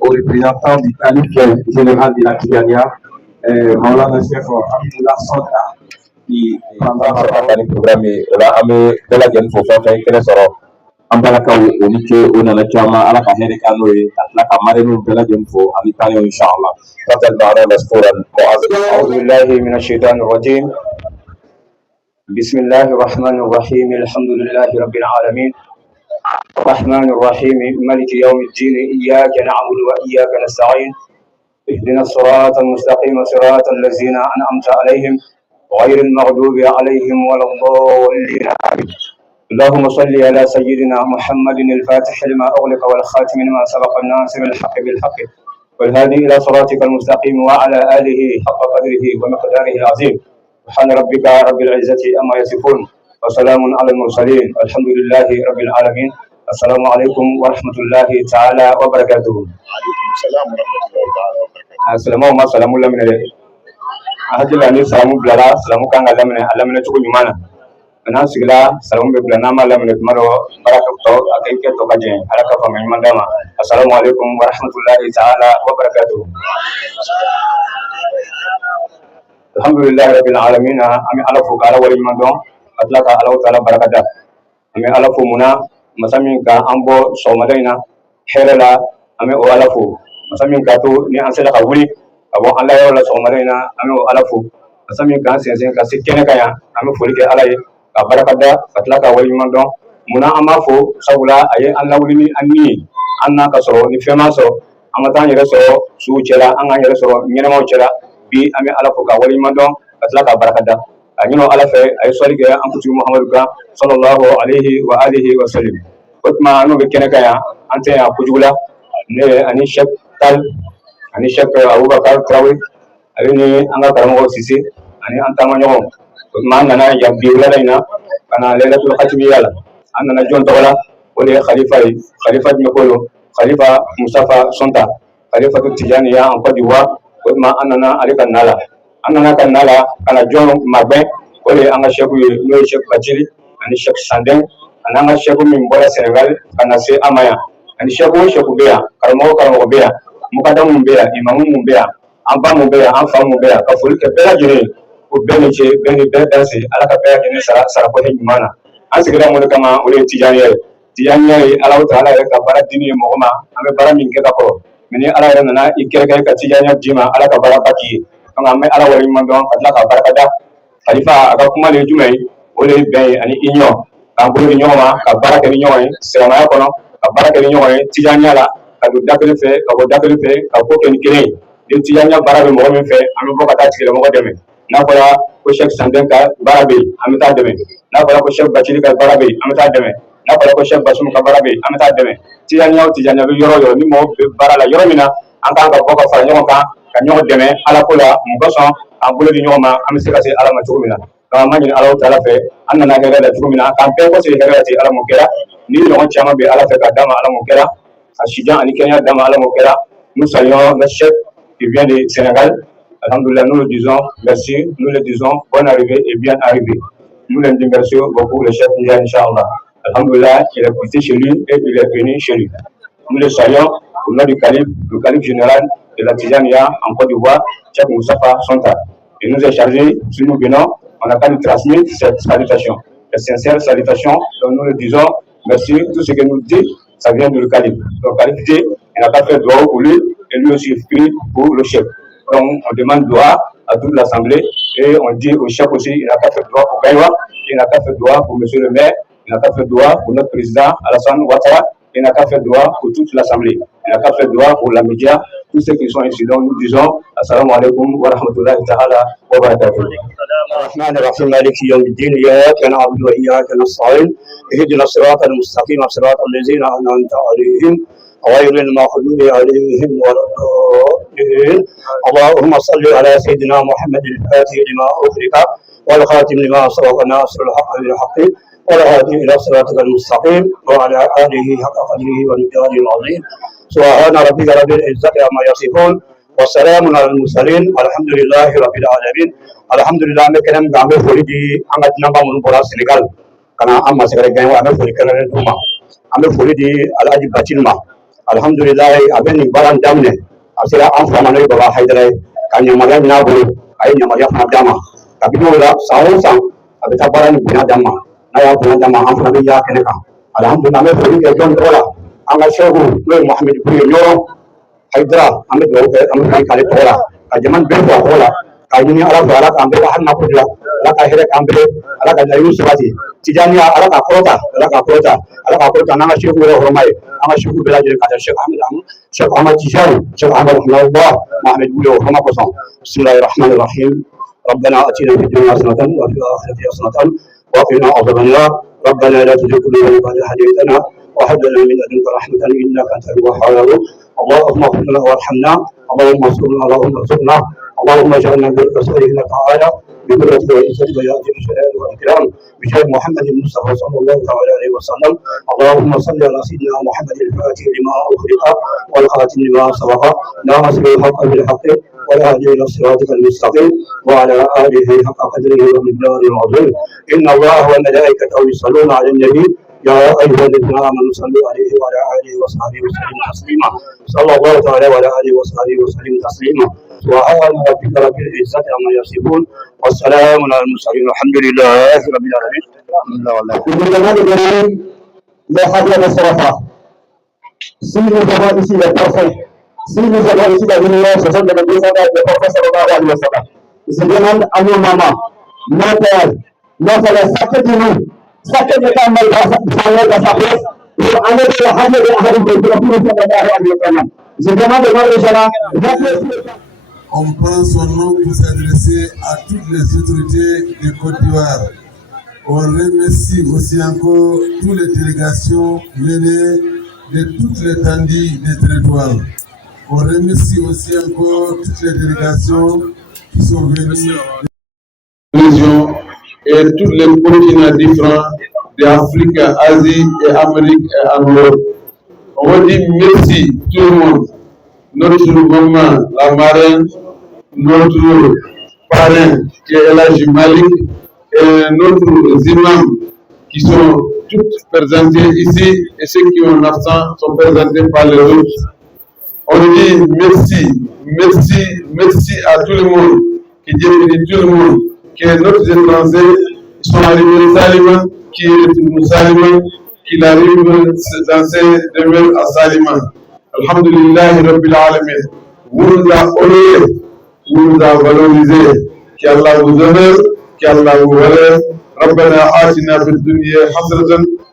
au représentant du calife général de la Tijania, Maulana Cheikh Abdullah Sonta, qui prendra part à programme la ame de la jeune faut faire qu'elle sera en baraka au nique au nana chama ala ka hele kano e la kamare no de la jeune faut en italien inchallah fatal ba'da maskuran أعوذ بالله من الشيطان الرجيم بسم الله الرحمن الرحيم الحمد لله رب العالمين الرحمن الرحيم مالك يوم الدين إياك نعبد وإياك نستعين اهدنا الصراط المستقيم صراط الذين أنعمت عليهم غير المغضوب عليهم ولا الضالين آمين اللهم صل على سيدنا محمد الفاتح لما أغلق والخاتم لما سبق الناصر الحق بالحق والهادي إلى صراطك المستقيم وعلى آله حق قدره ومقداره العظيم سبحان ربك رب العزة أما يصفون وسلام على المرسلين والحمد لله رب العالمين السلام عليكم ورحمة الله تعالى وبركاته. عليكم السلام ورحمة الله تعالى وبركاته. السلام عليكم سلام الله من عليه. أهدي لنا سلام بلا سلام كان على من تقول يمانا. أنا سجلا سلام بلا نام على من تمرو بركة تو أكيد تو كجين على كفا من مدامة. السلام عليكم ورحمة الله تعالى وبركاته. الحمد لله رب العالمين. أمي على فوق على ولي مدام أطلق على تعالى بركة. أمي على فوق منا مسامين كأمبو سومدينا حيرلا أمي على فوق مسامين كاتو ني أنسلا كولي أبو الله يولا سومدينا أمي على فوق مسامين كأنسين كسيكين كيا أمي فولك على بركة أطلق ولي مدام منا أما فوق سولا أي الله ولي أني أنا كسر نفهم سو أما تاني رسو سو جلا أنا يرسو نيرمو جلا bi ame ala fo ka wali mandon atla ka barakada anyino ala fe ay sori ke am tuti muhammadu ka sallallahu alayhi wa alihi wa sallam otma no be kene kaya ante ya kujula ne ani shek tal ani shek abubakar trawi ani anga karamo sisi ani antama nyomo otma nana ya biwla dayna kana lailatul khatmi yala anana jon tawala wala khalifa mekolo khalifa mustafa sonta khalifa tijani ya en Côte d'Ivoire ma anana alika nala anana kan nala kana jon magbe wala anga sheku no sheku bachili ani sheku sanden ananga sheku min bola Senegal kana se amaya ani sheku beya karamo beya mukadamu beya imamu beya amba mu beya anfa mu beya ka fuli ke bela jere ko beni che beni be danse alaka beya ni sara ko himana asigira mo kama ule tijaniye ala taala ka bara dini mo ma ame bara min ke ka ko mini ala yana na ikere ka tijanya jima ala ka bara baki on amme ala wari mandon katla ka barakada khalifa aka kuma le jumai ole be ani inyo ka bulu inyo ma ka baraka ni nyoy sema ya kono ka baraka ni nyoy tijanya la ka do dakale fe ka ko ken kire de tijanya bara be mo men fe am bo ka ta tigere mo deme na fara ko Sheikh Sanden ka barabe am ta deme na fara ko Sheikh Bachili ka barabe am ta deme na fara ko Sheikh Basum ka barabe am ta deme tijanya be yoro ni mo bara la yoro mina an kan ka bɔ ka fara ɲɔgɔn kan ka ɲɔgɔn dɛmɛ ala ko la mɔgɔ sɔn an bolo di ɲɔgɔn ma an bɛ se ka se ala ma cogo min na donc an ma ɲini ala taala fɛ an nana hɛrɛ la cogo min na k'an bɛɛ kɔsegin hɛrɛ la ten ala m'o kɛra ni ɲɔgɔn caman bɛ ala fɛ k'a d'a ma ala m'o kɛra a sijan ani kɛnɛya d'a ma ala m'o kɛra nous saluons notre chef qui vient du Sénégal alhamdulillah nous le disons merci nous le disons bonne arrivée et bien arrivée nous le remercions beaucoup le chef Inch'Allah alhamdulillah il est quitté chez lui et il est venu chez lui nous le saluons au nom du calife, le calife général de la Tijania en Côte d'Ivoire, Cheikh Moustapha Sonta. Il nous est chargé, si nous venons, on n'a qu'à lui transmettre cette salutation. La sincère salutation, donc nous le disons, merci, tout ce que nous dit, ça vient du calife. Donc le calife dit, il n'a pas fait droit pour lui, et lui aussi prie pour le chef. Donc on demande droit à toute l'Assemblée, et on dit au chef aussi, il n'a pas fait droit pour Gaïwa, il n'a pas fait droit pour monsieur le maire, il n'a pas fait droit pour notre président Alassane Ouattara, il n'a pas fait droit pour toute l'Assemblée. Il n'a pas fait droit pour la média, tous ceux qui sont ici. Donc nous disons, assalamu alaikum wa rahmatullahi ta'ala wa barakatuh. الرحمن الرحيم مالك يوم الدين إياك نعبد وإياك نستعين اهدنا الصراط المستقيم صراط الذين أنعمت عليهم غير المغضوب عليهم ولا الضالين اللهم صل على سيدنا محمد الفاتح لما أغلق والخاتم لما سبق ناصر الحق بالحق والهادي إلى صراطك المستقيم وعلى آله حق قدره ومقداره العظيم سبحان ربك رب العزة عما يصفون والسلام على المرسلين والحمد لله رب العالمين الحمد لله مكرم بعمل فريدي أنا نبى من برا السنغال كنا أما سكر جاي وأنا فريد كنا ندوما أنا فريدي على أجيب باتشيلما الحمد لله أبني بران دامنه أصلا أنفع من يبغى هيدراي كان يوم مريم نابو أي يوم مريم نابداما kabini o la san o san a bɛ taa baara ni bonya d'an ma n'a y'a bonya d'an ma an fana bɛ yaala kɛnɛ kan alihamudulila an bɛ foli kɛ jɔn tɔgɔ la an ka sehu n'o ye muhamedi buriye ɲɔrɔ hayidara an bɛ dugawu kɛ an bɛ foli k'ale tɔgɔ la ka jama bɛɛ fɔ a tɔgɔ la k'a ɲini ala fɛ ala k'an bɛɛ ka hali nakɔ la ala ka hɛrɛ k'an bɛɛ ala ka layiru sabati tijaniya ala k'a kɔrɔta ala k'a kɔrɔta ala k'a kɔrɔta n'an ka sehu yɛrɛ hɔrɔma ye an ka sehu bɛɛ lajɛlen ka taa Sheikh Ahmad Tijani Sheikh Ahmad rahimahullah Muhammed Buriye o hɔrɔma kosɔn bisimilahi rahmani rahim ربنا اتنا في الدنيا حسنه وفي الاخره حسنه وقنا عذاب النار ربنا لا تزغ قلوبنا بعد إذ هديتنا وهب لنا من لدنك رحمه انك انت الوهاب اللهم اغفر لنا وارحمنا اللهم انصرنا اللهم ارزقنا اللهم اجعلنا بأسرنا تعالى بقدرتك وعزتك يا ذي الجلال والاكرام بجاه محمد المصطفى صلى الله تعالى عليه وسلم اللهم صل على سيدنا محمد الفاتح لما اخلق والخاتم لما سبق ناصر الحق بالحق والهادي الى صراطك المستقيم وعلى اله حق قدره ومقداره العظيم ان الله وملائكته يصلون على النبي يا ايها الذين امنوا صلوا عليه وعلى اله وصحبه وسلم تسليما صلى الله تعالى وعلى اله وصحبه وسلم تسليما سبحان ربك رب العزه عما يصفون والسلام على المرسلين الحمد لله رب العالمين Si nous avons ici les parfums, si nous avons ici la lumière, ce sont des descendants des prophètes sallallahu alayhi wa sallam. Je demande à nos mamans, nos pères, nos frères, chacun de nous, chacun de nous dans sa place, pour aller sur la radio de la radio de la Bible sallallahu alayhi wa sallam. Je demande à nos gens, on prend son nom pour s'adresser à toutes les autorités de Côte d'Ivoire. On remercie aussi encore toutes les délégations menées de toute l'étendue des territoires. On remercie aussi encore toutes les délégations qui sont venues de régions et tous les continents différents d'Afrique, Asie et Amérique et en Europe. On va dire merci tout le monde, notre maman, la marraine, notre parrain qui est Elhadji Malick et notre imams qui sont tous présentés ici et ceux qui sont absents sont présentés par les autres. On dit merci, merci, merci à tout le monde, qui dit tout le monde, que nos étrangers sont arrivés Salima, qui retournent Salima, qui arrivent dans ces demeures à Salima. Alhamdulillah Rabbil Alamin. Vous nous avez honorés, vous nous avez valorisés. Qu'Allah vous honore, qu'Allah vous valeur. ربنا آتنا في الدنيا حسنة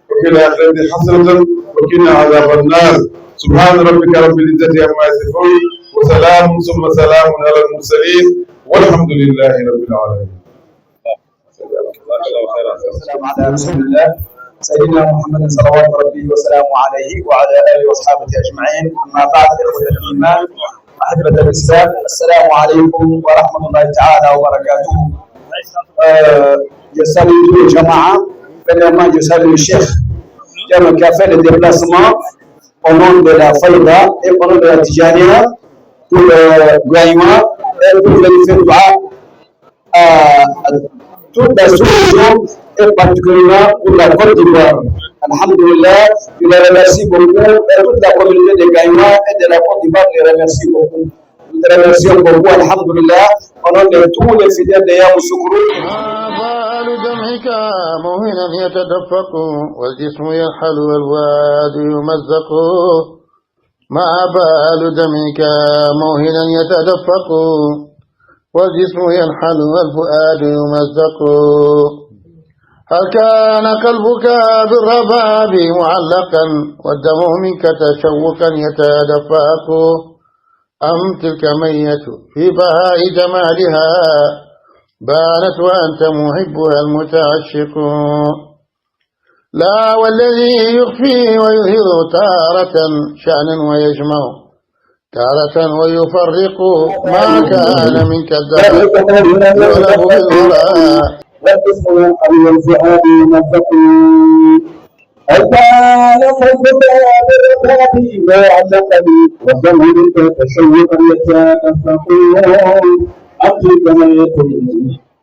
وفي الآخرة حسنة وقنا عذاب النار سبحان ربك رب العزة عما يصفون وسلام ثم سلام على المرسلين والحمد لله رب العالمين. السلام على رسول الله سيدنا محمد صلوات ربي وسلامه عليه وعلى آله وأصحابه أجمعين. أما بعد إخوة الإيمان أحبة الإسلام السلام عليكم ورحمة الله تعالى وبركاته. Je salue tous les Jama'a, premièrement je salue le chef qui a fait le déplacement au nom de la Faïda et au nom de la Tijaniya pour le Gouaïma et pour le Fedwa à toute la sous-région et particulièrement pour la Côte d'Ivoire. Alhamdulillah, je les remercie beaucoup et toute la communauté de Gouaïma et de la Côte d'Ivoire les remercie beaucoup. Nous te remercions beaucoup, Alhamdulillah, au nom de tous les fidèles de Yahou Soukourou. دمعك موهنا يتدفق والجسم يرحل والواد يمزق ما بال دمعك موهنا يتدفق والجسم يرحل والفؤاد يمزق هل كان قلبك بالرباب معلقا والدم منك تشوقا يتدفق أم تلك ميت في بهاء جمالها بانت وأنت محبها المتعشق لا والذي يخفي ويظهر تارة شأنا ويجمع تارة ويفرق ما كان منك الدهر يغلب بالوراء والجسم ينقل والفؤاد يمزق هل كان حبك بالركاب معلقني والدم منك تشوقا يتدفق أمسك ميت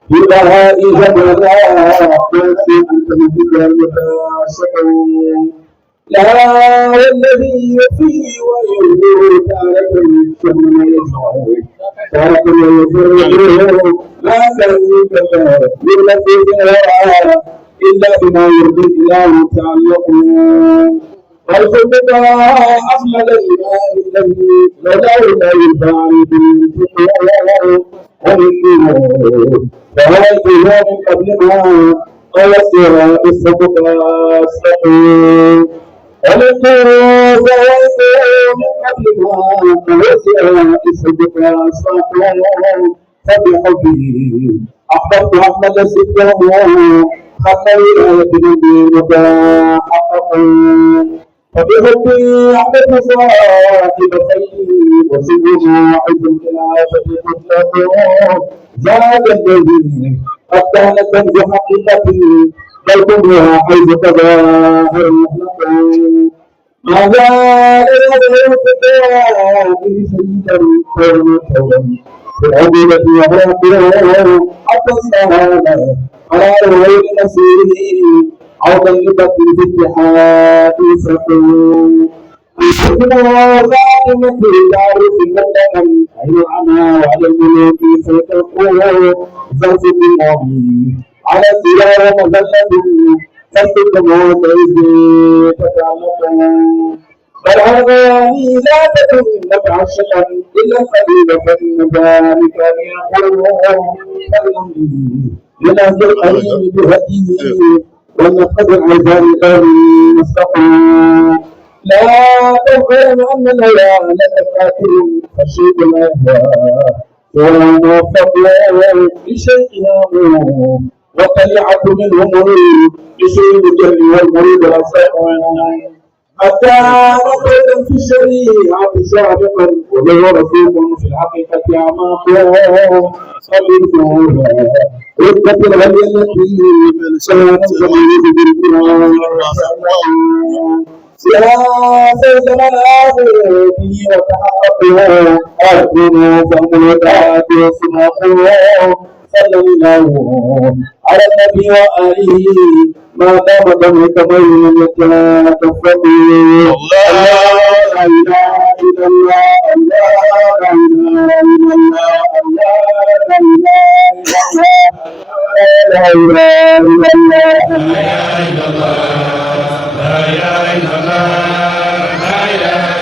في بهاء جمالها أنت بك المتعشق لا والذي يفي ويهدر تارة الشمس تارة ويفرق لا شريك له للذي إلا بما يرضي الله تعلقون والخلق أحمد الإمام الذي لداه لا ينفع به ومنه فهذه من قبل ما ويسير السبق السقيم ولقوا فويته من قبل ما ويسير السبق السقيم فبحبه أحببت أحمد سته خطر يدري متحقق فبحبي أحببت صاحب خير وسجن عز الخلافة مطلق زاد الذي قد كان كنز حقيقتي بل كلها حيث تظاهر المخلق ما زال يدعو فتاة سيدا كون كون بالعبودة وراقيه حتى استهان على غير نسيره عودا لبكر في اتحاد سقوم خاتمة الدار في مطلقا عين العمى وعلى الملوك سيتقوى زوج الماضي على سيارة مذلة تسلك موت عزي تتعلق بل هذاني لا تكن متعشقا إلا القليل فإن ذلك يقول فلنمضي لنهج القريب بهديه ولنقد العزاء المستقيم لا تغفر أن الهوى لك قاتل فالشيء لا يهوى ولا موفق لشيئها وطلعت منهم بشيء الجهل والمريد والسقم حتى نقل في الشريعة سابقا وله رسول في الحقيقة أعماقه صلوا رتبة الغالية التي سينزل بالكرام سياسة مناه به وتحققه أرجو فملكات وصناقه صلى الله على النبي وآله ما دام دمك بين يتكفر الله لا إله إلا الله الله لا إله إلا الله الله لا إله إلا الله لا إله إلا الله لا إله إلا الله لا إله إلا الله لا إله